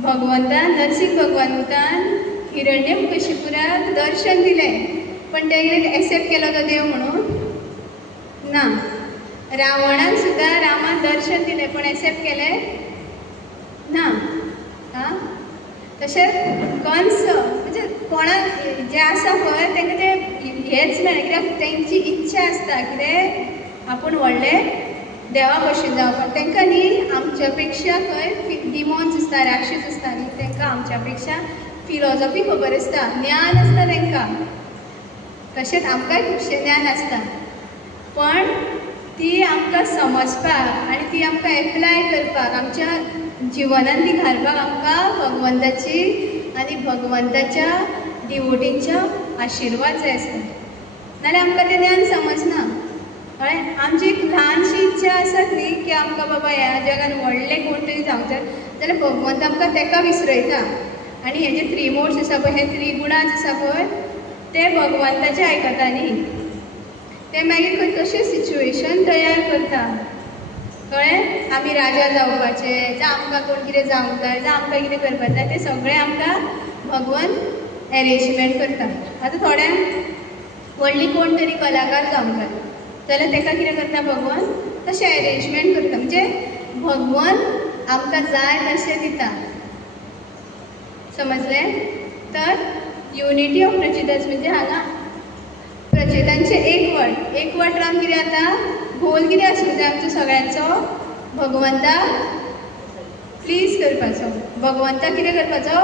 भगवंतान नरसिंह भगवंतान हिरण्यकश्यपुराक दर्शन दिलें, पण तेणें एक्सेप्ट केलो तो देव म्हणून ना. रावणाक सुद्दां रामान दर्शन दिलें पण एक्सेप्ट केलें ना. हां तशेंच कंस म्हणजे कोणाक जे आसा पळय तांकां ते हेच मेळना. कित्याक तेंची इच्छा आसता कितें आपूण व्हडलें देवा भशेन जावपाक. तांकां न्ही आमच्या पेक्षा खंय डिमॉन्स आसता, राक्षस आसता न्ही, तांकां आमच्या पेक्षा फिलॉसॉफी खबर आसता, ज्ञान आसता तांकां. तशेंच आमकांय खुबशें ज्ञान आसता, पण ती आमकां समजपाक आनी ती आमकां एप्लाय करपाक, आमच्या जिवनान ती घालपाक आमकां भगवंताची आनी भगवंताच्या डिवोटींच्या आशिर्वाद जाय आसता. नाल्यार आमकां तें ज्ञान समजना. कळ्ळें? आमची एक ल्हानशी इच्छा आसत न्ही की आमकां बाबा ह्या जगान व्हडलें कोण तरी जावंक जाय, जाल्यार भगवंत आमकां तेका विसरयता. आनी हे जे 3 मोड्स आसा पळय, हे 3 गुणाज आसा पळय, ते भगवंताचे आयकता न्ही, ते मागीर खंय तशें सिच्युएशन तयार करता. कळ्ळें? आमी राजा जावपाचे, जावं आमकां कोण कितें जावंक जाय, जावं आमकां कितें करपाक जाय, तें सगळें आमकां भगवंत एरेंजमेंट करता. आतां थोड्यांक व्हडली कोण तरी कलाकार जावंक जाय, जाल्यार ताका कितें करता भगवंत? तशें एरेंजमेंट करता. म्हणजे भगवंत आमकां जाय तशें दिता. समजलें? तर युनिटी ऑफ प्रचितस म्हणजे हांगा प्रचेतांचे एकवट रावन कितें जाता? गोल कितें आसूंक जाय आमचो सगळ्यांचो? भगवंताक प्लीज करपाचो, भगवंताक कितें करपाचो?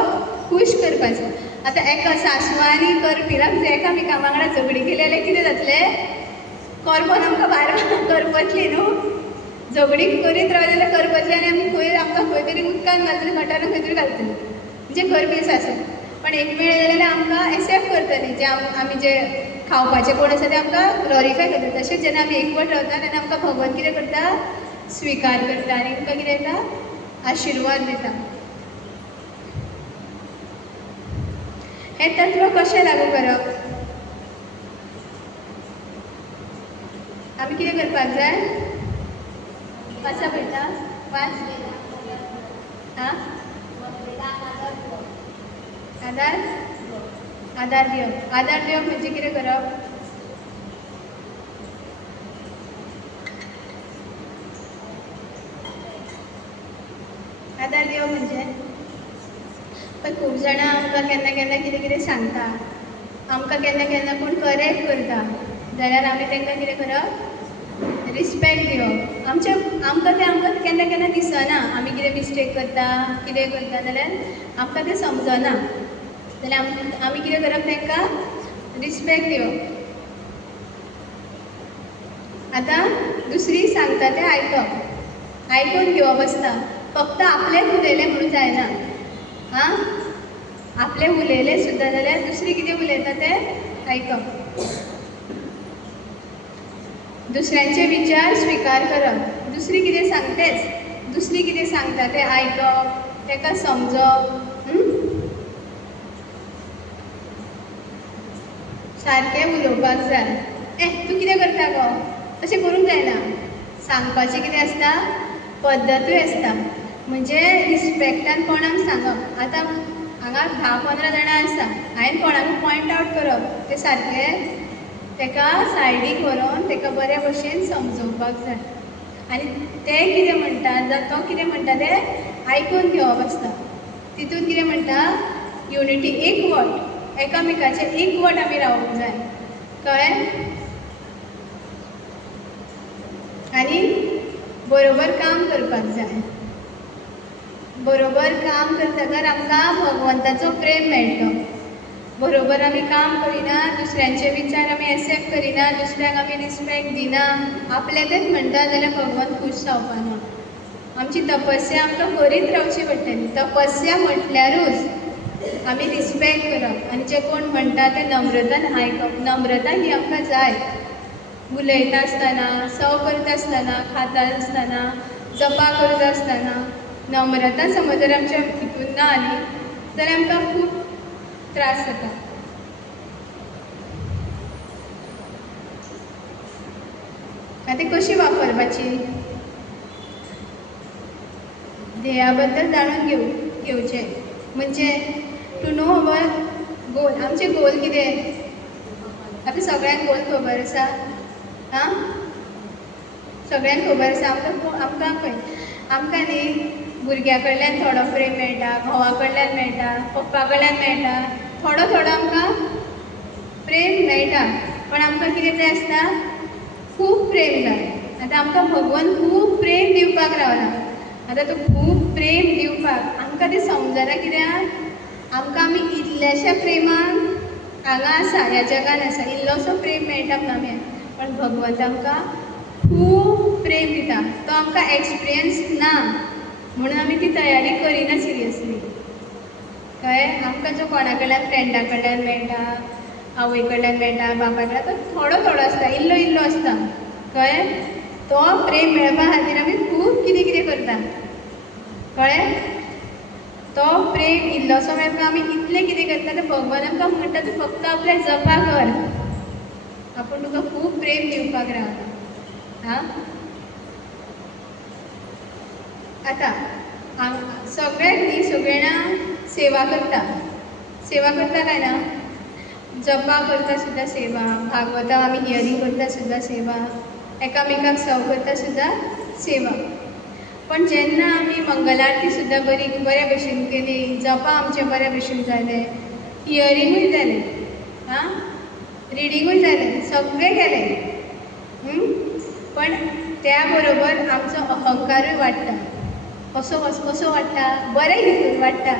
खूश करपाचो. आतां एका सासवानी करपिलाक एकामेका वांगडा झगडी केली जाल्यार कितें जातलें? करपण आमकां भायर करपाचली न्हू. झगडी करीत रावली जाल्यार करपाचली आनी आमी खंय आमकां खंय तरी उदकान घालतली, गटारान खंय तरी घालतली. म्हणजे करपी सासू. पण एक वेळ जाल्यार आमकां एक्सेप्ट करतली, जे आमी जे खावपाचें कोण आसा तें आमकां ग्लोरिफाय करता. तशेंच जेन्ना आमी एकवट रावता तेन्ना आमकां भगवंत कितें करता? स्विकार करता आनी आमकां कितें दिता? आशिर्वाद दिता. हें तत्व कशें लागू करप? आमी कितें करपाक जाय? वाचा बेटा, वाच. हां आदार दिवप. आदार दिवप म्हणजे कितें करप? आदार दिवप म्हणजे पण खूब जाणां आमकां केन्ना केन्ना कितें कितें सांगता, आमकां केन्ना केन्ना कोण करेक्ट करता, जाल्यार आमी तांकां कितें करप? रिस्पेक्ट दिवप. आमकां केन्ना केन्ना दिसना आमी कितें मिस्टेक करता, कितें करता, जाल्यार आमकां तें समजना, जाल्यार आमी कितें करप? तांकां रिस्पेक्ट दिवप. आतां दुसरी सांगता तें आयकून घेवप आसता. फक्त आपलेंच उलयलें म्हणून जायना. आं आपलें उलयलें सुद्दां जाल्यार दुसरी कितें उलयता तें आयकप. दुसऱ्यांचे विचार स्विकार करप. दुसरी कितें सांगतेच, दुसरी कितें सांगता तें आयकप, ताका समजप. सारकें उलोवपाक जाय. तूं कितें करता गो? तशें करूंक जायना. सांगपाचें कितें आसता? पद्दतूय आसता. म्हणजे रिस्पेक्टान कोणाक सांगप. आतां हांगा 10-15 जाणां आसा, हांवें कोणाक पॉयंट आवट करप तें सारकें ताका सायडीक व्हरून ताका बऱ्या भशेन समजोवपाक जाय आनी ते कितें म्हणटा जावं तो कितें म्हणटा तें आयकून घेवप आसता. तितून कितें म्हणटा युनिटी, एकवट, एकामेकाचे एकवट आमी रावूंक जाय, कळ्ळें? आनी बरोबर काम करपाक जाय. बरोबर काम करतकर आमकां भगवंताचो प्रेम मेळटलो. बरोबर आमी काम करिना, दुसऱ्यांचे विचार आमी एक्सेप्ट करिना, दुसऱ्याक आमी रिस्पेक्ट दिना, आपले तेच म्हणटा जाल्यार भगवंत खूश जावपाना. आमची तपस्या आमकां करीत रावची पडटली. तपस्या म्हटल्यारूच आमी रिस्पेक्ट करप आनी जे कोण म्हणटा ते नम्रतान आयकप. नम्रता ही आमकां जाय. उलयता आसतना, सव करता आसतना, खाता आसतना, जपा करता आसतना नम्रता समज जर आमच्या हितून ना न्ही जाल्यार आमकां खूब त्रास जाता. आतां कशी वापरपाची? ध्येया बद्दल जाणून घेवचें म्हणजे टू नो अवर गोल. आमचे गोल कितें? आतां सगळ्यांक गोल खबर आसा? हां, सगळ्यांक खबर आसा. आमकां पळय, आमकां न्ही भुरग्या कडल्यान थोडो प्रेम मेळटा, घोवा कडल्यान मेळटा, पप्पा कडल्यान मेळटा, थोडो थोडो आमकां प्रेम मेळटा. पण आमकां कितें जाय आसता? खूब प्रेम जाय. आतां आमकां भगवान खूब प्रेम दिवपाक रावला. आतां तो खूब प्रेम दिवपाक आमकां तें समजना. कित्याक आमकां आमी इतल्याशा प्रेमान हांगा आसा, ह्या जगान आसा, इल्लोसो प्रेम मेळटा म्हणून आमी, पण भगवंत आमकां खूब प्रेम दिता. तो आमकां एक्सपिरियन्स ना म्हणून आमी ती तयारी करिना सिरियसली, कळ्ळें? आमकां जो कोणा कडल्यान फ्रेंडा कडल्यान मेळटा, आवय कडल्यान मेळटा, बापा कडल्यान, तो थोडो थोडो आसता, इल्लो इल्लो आसता, कळ्ळें? तो प्रेम मेळपा खातीर आमी खूब कितें कितें करता, कळ्ळें? तो प्रेम इल्लोसो मेळपाक आमी इतलें कितें करता तें भगवान आमकां म्हणटा तूं फक्त आपल्या जपा कर, आपूण तुका खूब प्रेम दिवपाक रावला. हां, आतां सगळ्याक न्ही सगळे जाणां सेवा करता. सेवा करता काय ना? जपा करता सुद्दां सेवा, भागवता आमी हियरींग करता सुद्दां सेवा, एकामेकाक सर्व करता सुद्दां सेवा. पण जेन्ना आमी मंगलारती सुद्दां बऱ्या भशेन केली, जपा आमचे बऱ्या भशेन जाले, हियरींगूय जालें, हां, रिडींगूय जालें, सगळें केलें, पण त्या बरोबर आमचो अहंकारूय वाडटा. कसो वाडटा? बरें हितून वाडटा.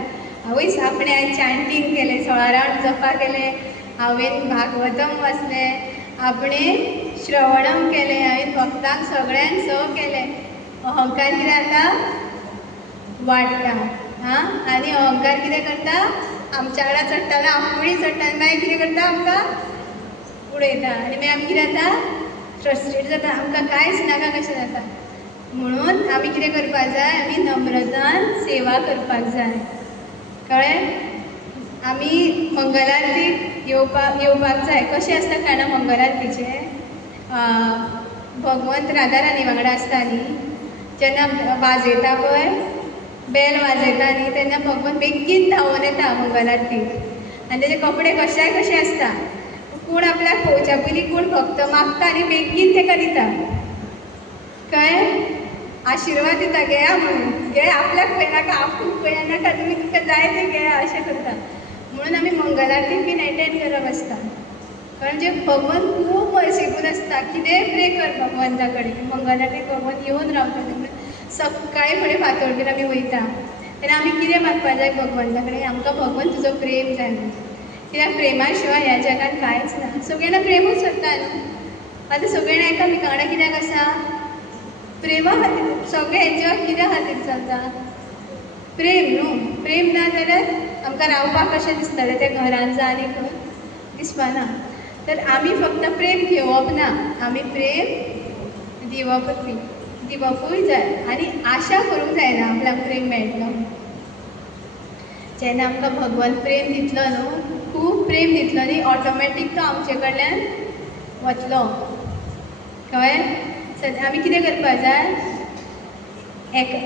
हांवें आपणें आयज चॅन्टींग केलें, 16 रावंड जपा केले, हांवें भागवतम वाचलें, आपणें श्रवणम केलें, हांवें भक्तांक सगळ्यांक सर्व केलें. अहंकार कितें जाता? वाडटा. हां, आनी अहंकार कितें करता? आमच्या वांगडा चडटालो, आपुणूय चडटा, आनी मागीर कितें करता? आमकां उडयता, आनी मागीर आमी कितें जाता? फ्रस्ट्रेट जाता, आमकां कांयच नाका कशें जाता. म्हणून आमी कितें करपाक जाय? आमी नम्रतान सेवा करपाक जाय, कळ्ळें? आमी मंगलारतीक येवपाक जाय. कशें आसता जाणा मंगलारतीचें? भगवंत राधा राणी वांगडा आसता न्ही, जेन्ना वाजयता पळय, बेल वाजयता न्ही, तेन्ना भगवंत बेगीन धांवून येता मंगलारतीक आनी तेजे कपडे कशे आसता. कोण आपल्याक पळोवच्या पयलीं कोण भक्त मागता आनी बेगीन ताका दिता, कळ्ळें? आशिर्वाद दिता, घेया म्हणून, घे, आपल्याक पळयनाका, आपूण पळयनाका, तुमी तुका जाय तें घेया, अशें करता. म्हणून आमी मंगलारतीक बीन एटेंड करप आसता, कारण जे भगवंत खूब मर्सीफूल आसता. कितेंय प्रे कर भगवंता कडेन, मंगलारतीक भगवंत येवन रावता. सकाळीं फुडें फातोरडेर आमी वयता तेन्ना आमी कितें मागपाक जाय भगवंता कडेन? आमकां भगवंत तुजो प्रेम जाय म्हणून. कित्याक प्रेमा शिवाय ह्या जगान कांयच ना. सगळीं जाणां प्रेमूच सोदता न्हू. आतां सगळीं जाणां एकामेका वांगडा कित्याक आसा? प्रेमा खातीर. सगळें हें जग कित्या खातीर चलता? प्रेम न्हू. प्रेम ना जाल्यार आमकां रावपाक कशें दिसतलें त्या घरान जा आनी खंय दिसपाना. तर आमी फक्त प्रेम घेवप ना, आमी प्रेम दिवपूय जाय आनी आशा करूंक जायना आपल्याक प्रेम मेळटलो. जेन्ना आमकां भगवंत प्रेम दितलो न्हू, खूब प्रेम दितलो न्ही, ऑटोमॅटीक तो आमचे कडल्यान वतलो, कळ्ळें? सद्या आमी कितें करपाक जाय?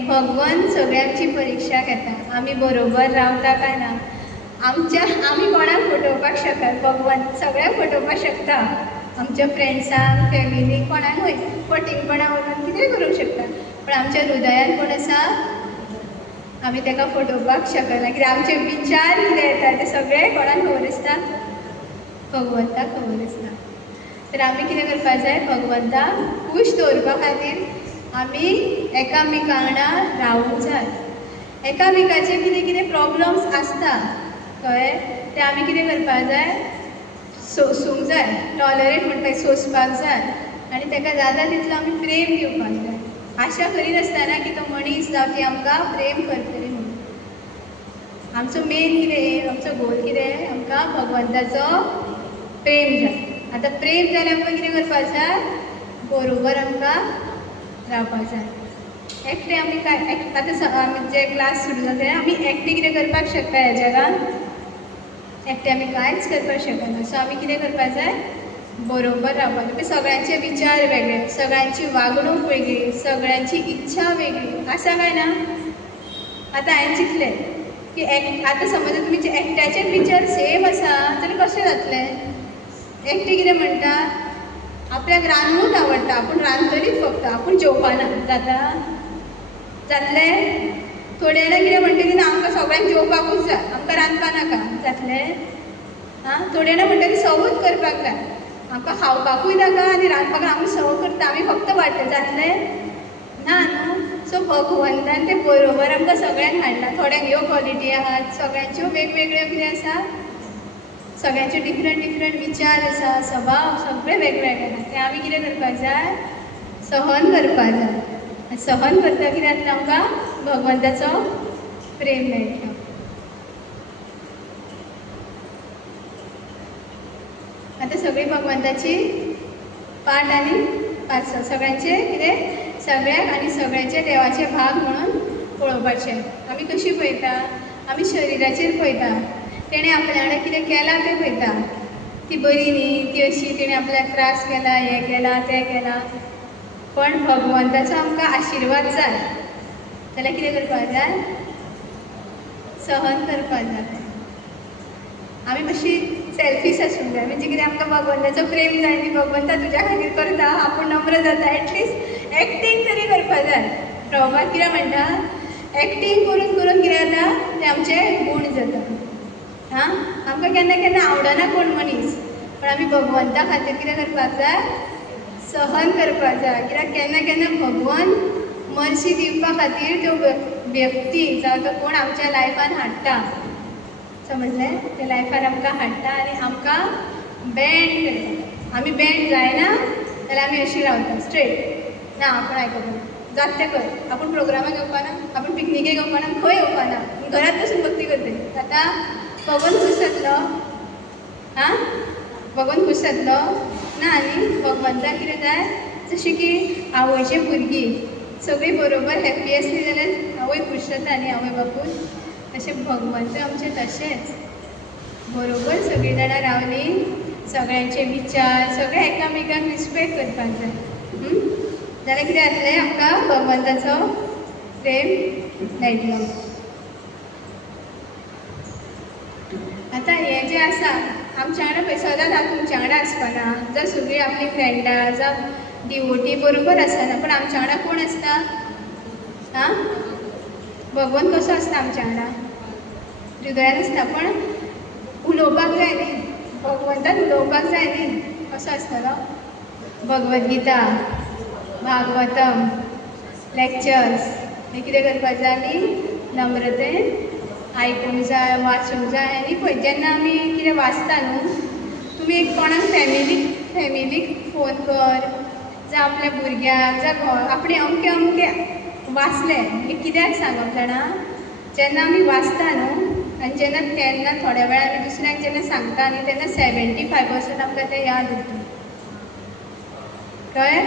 भगवंत सगळ्यांची परिक्षा घेता. आमी बरोबर रावता काय ना, आमी कोणाक फटोवपाक शकत, भगवान सगळ्यांक फटोवपाक शकता. आमच्या फ्रेंड्सांक, फॅमिलीक, कोणाकूय फटिंगपणा वरून कितेंय करूंक शकता. पण आमच्या हृदयान कोण आसा, आमी ताका फटोवपाक शकना. कित्याक आमचे विचार कितें येता ते सगळे कोणाक खबर आसता, भगवंताक खबर आसता. तर आमी कितें करपाक जाय, भगवंताक खूश दवरपा खातीर आमी एकामेका वांगडा रावूंक जाय. एकामेकाचे कितें कितें प्रॉब्लम्स आसता कळ्ळें, ते आमी कितें करपाक जाय, सोंसूंक जाय. टॉलरेट म्हणटा सोंसपाक जाय. आनी ताका जाता तितलो आमी प्रेम दिवपाक जाय. आशा करिनासतना की तो मनीस जावं ती आमकां प्रेम करतली म्हणून. आमचो मेन कितें, आमचो गोल कितें, आमकां भगवंताचो प्रेम जाय. आतां प्रेम जाल्यार आमकां कितें करपाक जाय, बरोबर आमकां रावपाक जाय. एकटे आमी काय आतां आमी जे क्लास सुरू जाता आमी एकटे कितें करपाक शकता ह्या जगान, एकटे आमी कांयच करपाक शकना. सो आमी कितें करपाक जाय, बरोबर रावपाक जाय. सगळ्यांचे विचार वेगळे, सगळ्यांची वागणूक वेगळी, सगळ्यांची इच्छा वेगळी आसा काय ना. आतां हांवें चिंतलें की आतां समज तुमचे एकट्याचेच विचार सेम आसा जाल्यार कशें जातलें. एकटे कितें म्हणटा, आपल्याक रांदूंक आवडटा, आपूण रांदतलीच फक्त, आपूण जेवपाना. जातलें. थोडे जाणां कितें म्हणटली ना, आमकां सगळ्यांक जेवपाकूच जाय, आमकां रांदपा नाका. जातलें. थोडे जाणां म्हणटली सवूच करपाक जाय, आमकां खावपाकूय नाका आनी रांदपाक आमी सव करता, आमी फक्त वाडटा. जातलें ना न्हू. सो भगवंतान तें बरोबर आमकां सगळ्यांक हाडला. थोड्यांक ह्यो क्वॉलिटी आहात, सगळ्यांच्यो वेगवेगळ्यो कितें आसा, सगळ्यांचे डिफरंट डिफरंट विचार आसा, स्वभाव सगळे वेगवेगळे आसा. ते आमी कितें करपाक जाय, सहन करपाक जाय. सहन करता कितें जाता, आमकां भगवंताचो प्रेम मेळटा. आतां सगळी भगवंताची पाठ आनी पार्सल सगळ्यांचे कितें, सगळ्याक आनी सगळ्यांचे देवाचे भाग म्हणून पळोवपाचें. आमी कशी पळयता, आमी शरिराचेर पळयता. तेणें आपल्या वांगडा कितें केलां तें पळयता. ती बरी न्ही, ती अशी, तेणें आपल्याक त्रास केला, हें केलां तें केलां. पण भगवंताचो आमकां आशिर्वाद जाय जाल्यार कितें करपाक जाय, सहन करपाक जाय. आमी मातशी सेल्फीश आसूंक जाय. म्हणजे कितें, आमकां भगवंताचो प्रेम जाय न्ही, भगवंता तुज्या खातीर करता, आपूण नम्र जाता. एटलिस्ट एक्टींग तरी करपाक जाय. प्रभुपाद कितें म्हणटा, एक्टींग करून करून कितें जाता, तें आमचें गूण जाता. आमकां केन्ना केन्ना आवडना कोण मनीस, पण आमी भगवंता खातीर कितें करपाक जाय, सहन करपाक जाय. कित्याक केन्ना केन्ना भगवान मर्सी दिवपा खातीर त्यो व्यक्ती जावं तो कोण आमच्या लायफान हाडटा. समजलें, ते लायफान आमकां हाडटा आनी आमकां बँड करता. आमी बँड जायना जाल्यार आमी अशी रावता स्ट्रेट, ना आपूण आयकपा जात तें कर. आपूण प्रोग्रामाक येवपाना, आपूण पिकनिकेक येवपाना, खंय येवपाना, घरांत बसून भक्ती करतली. आतां भगवान खूश जातलो, भगवान खूश जातलो ना. आनी भगवंताक कितें जाय, जशें की आवयचें भुरगीं सगळीं बरोबर हॅप्पी आसली जाल्यार आवय खूश जाता आनी आवय बापूय. तशें भगवंत आमचें तशेंच बरोबर सगळीं जाणां रावलीं, सगळ्यांचे विचार, सगळे एकामेकांक रिस्पेक्ट करपाक जाय. जाल्यार कितें जातलें, आमकां भगवंताचो प्रेम मेळटलो. आतां हें जें आसा आमच्या वांगडा पळय, सदांच हांव तुमच्या वांगडा आसपाना, जर सगळीं आपली फ्रेंडां जावं डिवोटी बरोबर आसना, पण आमच्या वांगडा कोण आसता, भगवान कसो आसता आमच्या वांगडा, हृदयान आसता. पण उलोवपाक जाय न्ही, भगवंतान उलोवपाक जाय न्ही. कसो आसतलो, भगवद्गीता, भागवतम, लेक्चर्स हे कितें करपाक जाय, आमी नम्रतेन आयकूंक जाय, वाचूंक जाय. आनी पळय, जेन्ना आमी कितें वाचता न्हू, तुमी कोणाक फॅमिलीक फोन कर, जावं आपल्या भुरग्याक, जावं आपणें अमकें अमकें वाचलें हें कित्याक सांगप जाणा, जेन्ना आमी वाचता न्हू आनी जेन्ना केन्ना थोड्या वेळार आमी दुसऱ्यांक जेन्ना सांगता न्ही, तेन्ना 75% आमकां तें याद उरता. कळ्ळें.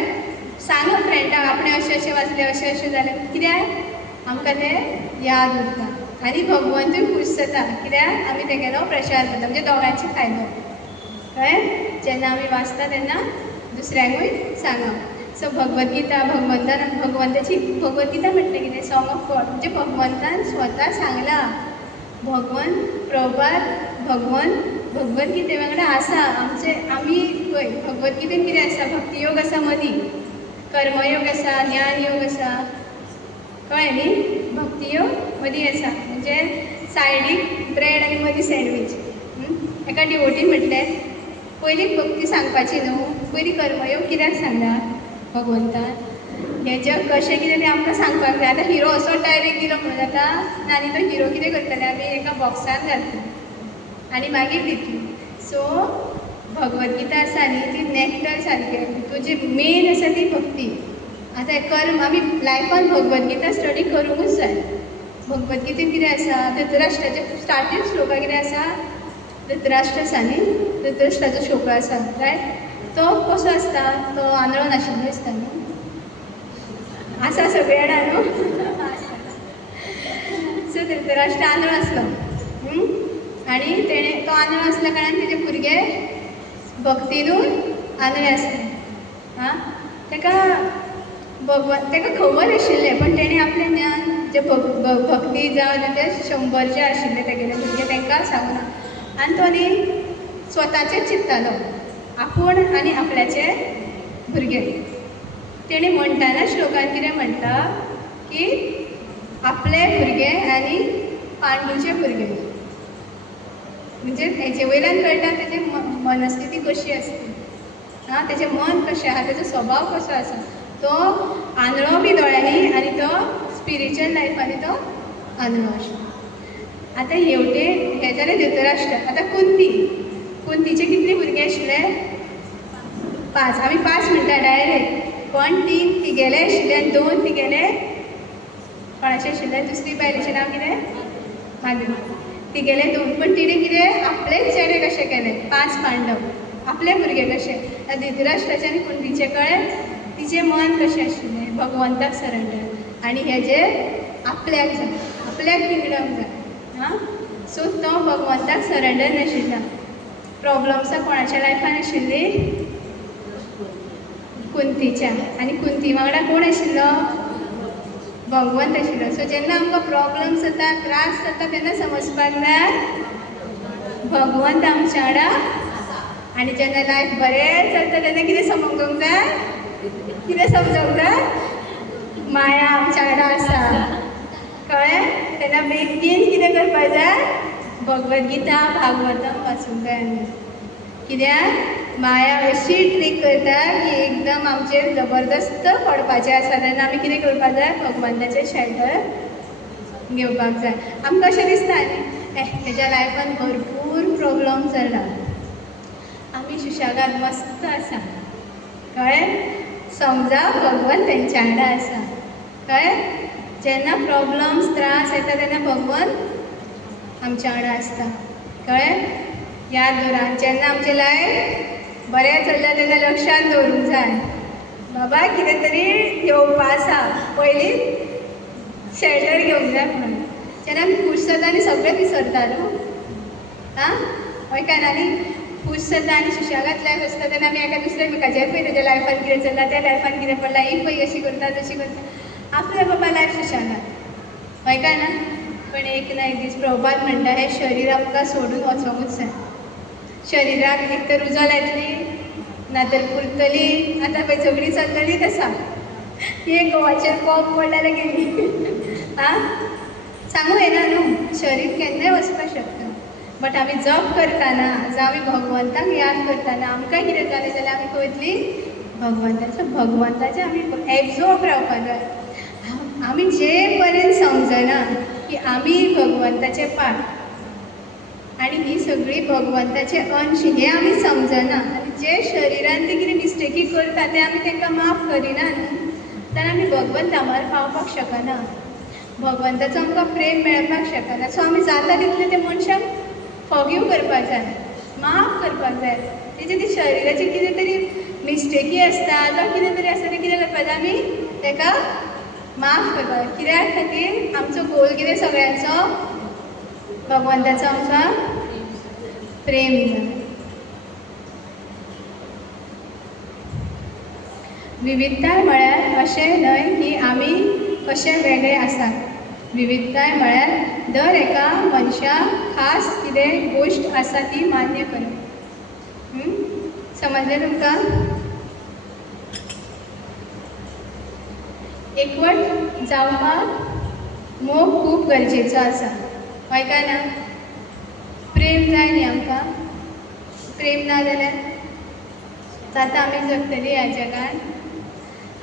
सांगप फ्रेंडाक, आपणें अशें अशें वाचलें, अशें अशें जालें, कित्याक आमकां तें याद उरता. आनी भगवंतूय खूश जाता, कित्याक आमी तेगेलो प्रचार करता, म्हणजे दोगांयचो फायदो. कळ्ळें. जेन्ना आमी वाचता तेन्ना दुसऱ्यांकूय सांगप. सो भगवद्गीता, भगवंताची भगवद्गीता म्हटलें कितें, सॉंग ऑफ गॉड, म्हणजे भगवंतान स्वता सांगलां भगवन प्रभात भगवन भगवद्गीते वांगडा आसा आमचे आमी पळय भगवद्गीतेन कितें आसा भक्ती योग आसा मदीं कर्मयोग आसा ज्ञान योग आसा कळ्ळें न्ही भक्ती योग मदीं आसा म्हणजे सायडीक ब्रेड आनी मदीं सँडवीच एका डिवोटीन म्हटलें पयलीं भक्ती सांगपाची न्हू पयलीं कर्मयोग कित्याक सांगला भगवंतान हें जग कशें कितें तें आमकां सांगपाक जाय आतां हिरो असोच डायरेक्ट दिलो म्हणून जाता ना आनी तो हिरो कितें करतले आमी एका बॉक्सान घालतले आनी मागीर दितली सो भगवद्गीता आसा न्ही ती नॅक्टर सारकें तुजी मेन आसा ती भक्ती आतां कर्म आमी लायफान भगवद्गीता स्टडी करूंकूच जाय भगवद्गीतेन कितें आसा धृतराष्ट्राचे स्टार्टींग श्लोका कितें आसा धृतराष्ट्र आसा न्ही धृतराष्ट्राचो श्लोक आसा रायट तो कसो आसता तो आंधळो नाशिल्लो आसता न्हू आसा सगळे जाणा न्हू सो धृतराष्ट्र आंधळो आसलो आनी तेणें तो आंधळो आसल्या कारणान तेजे भुरगे भक्तीनूच आंधळे आसले हां तेका तेका खबर आशिल्लें पण तेणें आपलें ज्ञान जे भक्ती जावन ते 100 जे आशिल्ले तेगेले भुरगे तांकां सांगूना आनी तो न्ही स्वताचेच चिंत्तालो आपूण आनी आपल्याचे भुरगे तेणें म्हणटाना श्लोकान कितें म्हणटा की आपले भुरगे आनी पांडूचे भुरगे म्हणजे हेजे वयल्यान कळटा तेजी मनस्थिती कशी आसता हां तेजें मन कशें आसा तेजो स्वभाव कसो आसा तो आंधळो बी दोळ्यांनी आनी तो स्पिरिच्युअल लायफांनी तो आंधळो आशिल्लो आतां हेवटे हे जालें धृतराष्ट्र आतां कुंतीचे कितले भुरगे आशिल्ले 5 आमी 5 म्हणटा डायरेक्ट पण 3 तिगेले आशिल्ले आनी 2 तिगेले कोणाचे आशिल्ले दुसरी बायलेचें नांव कितें माधवी तिगेले 2 पण तिणें कितें आपलेच चेडे कशें केले 5 पांडव आपले भुरगे कशे धृतराष्ट्राचे आनी कुंतीचे कळ्ळें तिचें मन कशें आशिल्लें भगवंताक सरेंडर आनी हेजे आपल्याक जाय आपल्याक किंगडम जाय हां सो तो भगवंताक सरेंडर नाशिल्लो प्रॉब्लम्सां कोणाच्या लायफान आशिल्ली कुंतीच्या आनी कुंती वांगडा कोण आशिल्लो भगवंत आशिल्लो सो जेन्ना आमकां प्रॉब्लम्स जाता त्रास जाता तेन्ना समजपाक जाय भगवंत आमच्या वांगडा आनी जेन्ना लायफ बरें चलता तेन्ना कितें समजूंक जाय कितें समजूंक जाय माया आमच्या वांगडा आसा कळ्ळें तेन्ना बेगीन कितें करपाक जाय भगवद्गीता भागवतम वाचूंक जाय आमी कित्याक माया अशी ट्रीक करता की एकदम आमचेर जबरदस्त पडपाचें आसा तेन्ना आमी कितें करपाक जाय भगवंताचें शेल्टर घेवपाक जाय आमकां अशें दिसता न्ही तेज्या लायफान भरपूर प्रॉब्लम जाला आमी सुशेगाद मस्त आसा कळ्ळें समजा भगवंत तेंच्या वांगडा आसा कळ्ळें जेन्ना प्रॉब्लम्स त्रास येता तेन्ना भगवंत आमच्या वांगडा आसता कळ्ळें याद दवरात जेन्ना आमचें लायफ बरें चल्लें तेन्ना लक्षांत दवरूंक जाय बाबा कितें तरी घेवपा आसा पयलीं शेल्टर घेवंक जाय म्हणून जेन्ना आमी खूश जाता आनी सगळें विसरता न्हू आं हय काय ना न्ही खूश जाता आनी सुशेगाद लायफ आसता तेन्ना आमी एका दुसऱ्या एकाचेर पळय तेज्या लायफान कितें चल्लां त्या लायफान कितें पडलां ही पळय अशी करता तशी करता आपल्या बाबा लायफ सुशेगाद हय काय ना पण एक ना एक दीस प्रभात म्हणटा हें शरीर आमकां सोडून वचोंकूच जाय शरिराक एक तर उजळ येतली नातर पुरतली आतां पळय झगडी चलतलीच आसा एक गोवाचेर पॉप पडल्यार गेली आं सांगूं येना न्हू शरीर केन्नाय वचपाक शकता बट आमी जप करतना जावं आमी भगवंताक याद करतना आमकां कितें जालें जाल्यार आमी खंय वतली भगवंताचें आमी एब्जॉर्ब रावपाक जाय आमी जे पर्यंत समजना की आमी भगवंताचे पार्ट आनी ही सगळी भगवंताचे अंश हे आमी समजना आनी जे शरिरान ते कितें मिस्टेकी करता ते आमी तांकां माफ करिना न्हू जाल्यार आमी भगवंत आमार पावपाक शकना भगवंताचो आमकां प्रेम मेळपाक शकना सो आमी जाता तितलें त्या मनशाक फॉगीव करपाक जाय माफ करपाक जाय तेजे ती शरिराची कितें तरी मिस्टेकी आसता जावं कितें तरी आसता तें कितें करपाक जाय आमी ताका माफ करपाक जाय कित्याक खातीर आमचो गोल कितें सगळ्यांचो भगवंताचो आमकां प्रेम जाय विविधताय म्हळ्यार अशें न्हय की आमी कशे वेगळे आसात विविधताय म्हळ्यार दर एका मनशाक खास कितें गोश्ट आसा ती मान्य करप. समजलें तुमकां? एकवट जावपाक मोग खूब गरजेचो आसा, हय काय ना? प्रेम जाय न्ही आमकां. प्रेम ना जाल्यार जाता आमी जगतलीं ह्या जगान.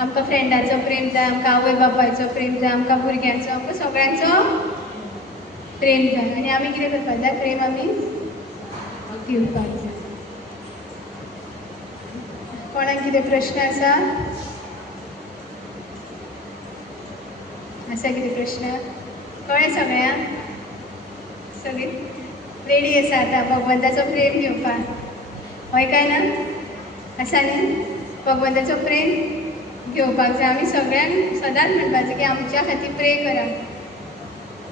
आमकां फ्रेंडाचो प्रेम जाय, आमकां आवय बापायचो प्रेम जाय, आमकां भुरग्यांचो, आमकां सगळ्यांचो प्रेम जाय. आनी आमी कितें करपाक जाय? प्रेम आमी दिवपाक जाय. कोणाक कितें प्रश्न आसा? आसा कितें प्रश्न? कळ्ळें सगळ्यांक? सगळीं रेडी आसा आतां भगवंताचो प्रेम घेवपाक, हय काय ना? आसा न्ही? भगवंताचो प्रेम घेवपाक जाय. आमी सगळ्यांक सदांच म्हणपाक जाय की आमच्या खातीर प्रे करात,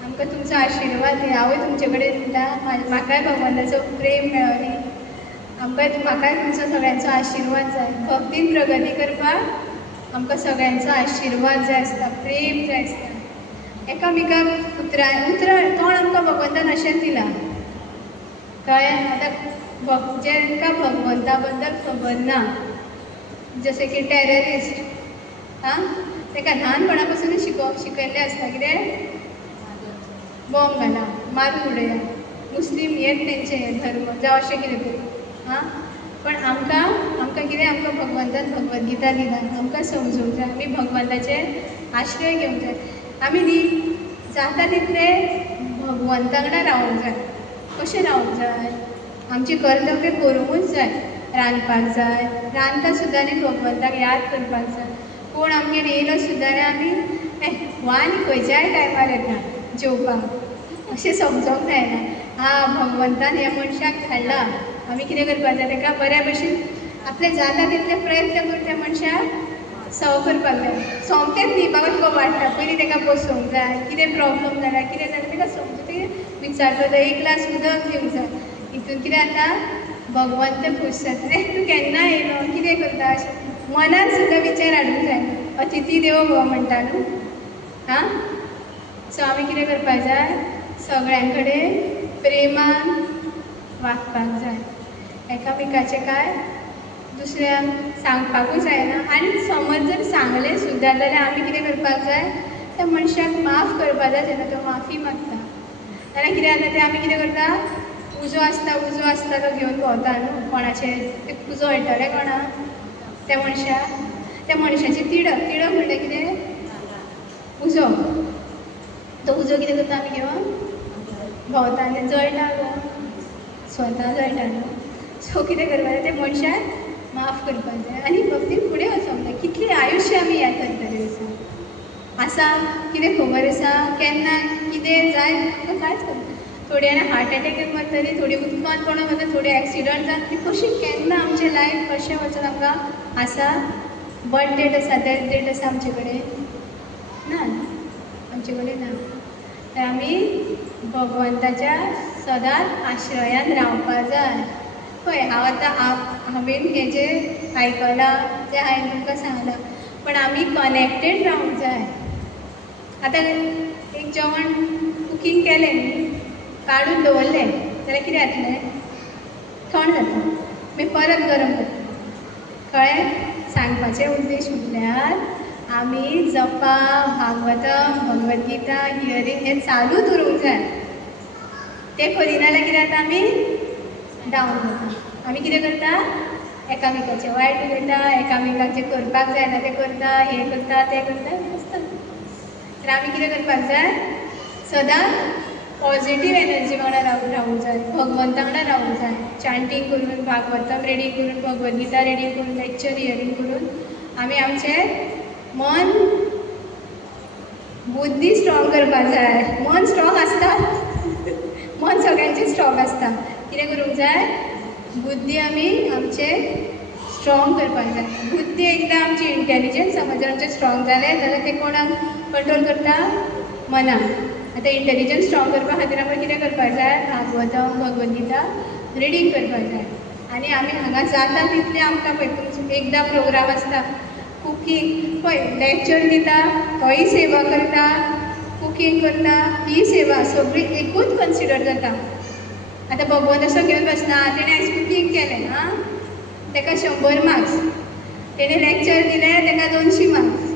आमकां तुमचो आशिर्वाद दी. हांवूय तुमचे कडेन दिता, म्हाकाय भगवंताचो प्रेम मेळो न्ही. म्हाकाय तुमचो सगळ्यांचो आशिर्वाद जाय. भक्तीन प्रगती करपाक आमकां सगळ्यांचो आशिर्वाद जाय आसता, प्रेम जाय आसता. एकामेकाक उतरां तोंड आमकां भगवंतान अशेंच दिलां, कळ्ळें? आतां जेंकां भगवंता बद्दल खबर ना, जशें की टेररिस्ट, ताका ल्हानपणा पासूनच शिकयल्लें आसता कितें? बॉम्ब घाला, मारून उडया, मुस्लीम हेच तेंचे धर्म जावं अशें कितें तरी. पण आमकां कितें? आमकां भगवंतान भगवद्गीता दिला, आमकां समजूंक जाय. आमी भगवंताचे आश्रय घेवंक जाय. आमी न्ही जाता तितलें भगवंता वांगडा रावूंक जाय. कशें रावूंक जाय? आमची कर्तव्य करूंकूच जाय. रांदपाक जाय, रांदता सुद्दां न्ही भगवंताक याद करपाक जाय. कोण आमगेर येयलो सुद्दां न्ही आमी हो आनी खंयच्याय टायमार येता जेवपाक अशें समजोंक जायना. भगवंतान ह्या मनशाक धाडला, आमी कितें करपाक जाय? ताका बऱ्या भशेन आपले जाता तितले प्रयत्न करून त्या मनशाक सर्व करपाक जाय. सोमतेंच न्ही बाबा तुका वाडटा, पयलीं ताका बसोवंक जाय. कितें प्रॉब्लम जाला, कितें जालें ताका समजून तें विचारपाक जाय. एक ग्लास उदक दिवंक जाय. हितून कितें जाता? भगवंत खूश जाता. तूं केन्ना येयलो, कितें करता, अशें मनान सुद्दां विचार हाडूंक जाय. अतिथी देवो भव म्हणटा न्हू. सो आमी कितें करपाक जाय? सगळ्यां कडेन प्रेमान वागपाक जाय. एकामेकाचें काय दुसऱ्यांक सांगपाकूच जायना. आनी समज जर सांगलें सुद्दां जाल्यार आमी कितें करपाक जाय? त्या मनशाक माफ करपाक जाय जेन्ना तो माफी मागता. जाल्यार कितें जाता? तें आमी कितें करता? उजो आसता तो घेवन भोंवता न्हू कोणाचें, उजो येतलें कोणाक? त्या मनशाची तिडक म्हणल्यार कितें? उजो. तो उजो कितें करता? आमी घेवन भोंवता आनी जळटा गो, स्वता जळटा न्हू. सो कितें करपाक जाय? त्या मनशाक माफ करपाक जाय आनी भक्तीन फुडें वचोंक जाय. कितलें आयुश्य आमी ह्या करतले आसा? कितें खबर आसा? केन्ना कितें जाय आमकां कांयच खबर ना. थोडी जाणां हार्ट एटॅकेन मरतलीं, थोडी उदकान पडून वता, थोडी एक्सिडंट जाता. ती कशी केन्ना आमचें लायफ कशें वचून आमकां आसा? बर्थ डेट आसा, डेथ डेट आसा आमचे कडेन? ना, आमचे कडेन ना. तर आमी भगवंताच्या सदांच आश्रयान रावपाक जाय. पळय हांवें हें जें आयकलां तें हांवें तुमकां सांगलां, पण आमी कनेक्टेड रावूंक जाय. आतां एक जेवण कुकींग केलें न्ही, काडून दवरलें जाल्यार कितें जातलें? थंड जाता, मागीर परत गरम जाता. कळ्ळें? सांगपाचें उद्देश म्हटल्यार आमी जपा, भागवतम, भगवद्गीता, हियरींग हें चालूच उरूंक जाय. तें करिना जाल्यार कितें जाता? आमी डावन जाता. आमी कितें करता? एकामेकाचें वायट उलयता, एकामेकाक जें करपाक जायना तें करता, हें करता तें करता आसता. तर आमी कितें करपाक जाय? सदां पॉजिटीव एनर्जी वांगडा रावूंक जाय, भगवंता वांगडा रावूंक जाय. चांटींग करून, भागवतम रिडींग करून, भगवद्गीता रिडींग करून, लेक्चर हियरींग करून आमी आमचें मन बुद्धी स्ट्रॉंग करपाक जाय. मन स्ट्रॉंग आसता, मन सगळ्यांचें स्ट्रॉंग आसता. कितें करूंक जाय? बुद्धी आमी आमचें स्ट्रॉंग करपाक जाय. बुद्धी एकदां आमची इंटेलिजन्स समज जर आमचें स्ट्रॉंग जालें जाल्यार तें कोणाक कंट्रोल करता? मनाक. आतां इंटेलिजन्स स्ट्रॉंग करपा खातीर आमकां कितें करपाक जाय? भागवतम, भगवद्गीता रिडींग करपाक जाय. आनी आमी हांगा जाता तितलें आमकां पळय एकदां प्रोग्राम आसता कुकींग, पळय लेक्चर दिता, तोय सेवा करता, कुकिंग करता ही सेवा सगळी एकूच कन्सिडर जाता. आतां भगवंत असो घेवन बसना तेणें आयज कुकिंग केलें हां ताका 100 मार्क्स, तेणें लेक्चर दिलें ताका 200 मार्क्स,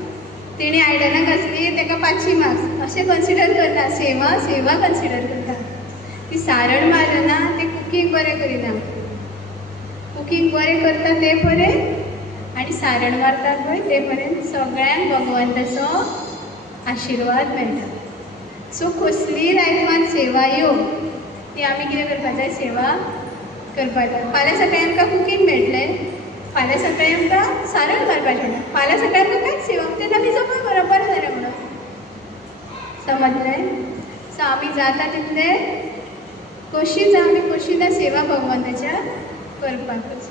तेणें आयदनां घातलीं ताका 500 मार्क्स अशें कन्सिडर करना. सेवा सेवा कन्सिडर करता. ती सारण मारना ते कुकिंग बरें करिना. कुकिंग बरें करता तें बरें आनी सारण मारतात पळय तें बरें. सगळ्यांक भगवंताचो आशिर्वाद मेळटा. सो कसलीय लायफान सेवा येवं ती आमी कितें करपा जाय, सेवा करपा जाय. फाल्यां सकाळीं आमकां कुकिंग मेळटलें, फाल्यां सकाळीं आमकां सारण मारपाचें मेळटा, फाल्यां सकाळीं आमकां कांयच सेवा तेन्ना आमी जपय बरोबर जालें म्हणून. समजलें? सो आमी जाता तितलें कशींच सेवा भगवंताच्या करपाकूच.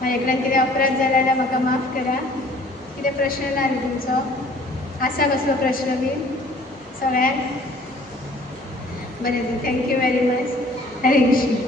म्हाजे कडल्यान कितें अपराध जाला जाल्यार म्हाका माफ करा. कितें प्रश्न ना न्ही तुमचो? आसा कसलो प्रश्न बी सगळ्यांक? बरें थँक्यू वेरी मच. हरे कृष्ण.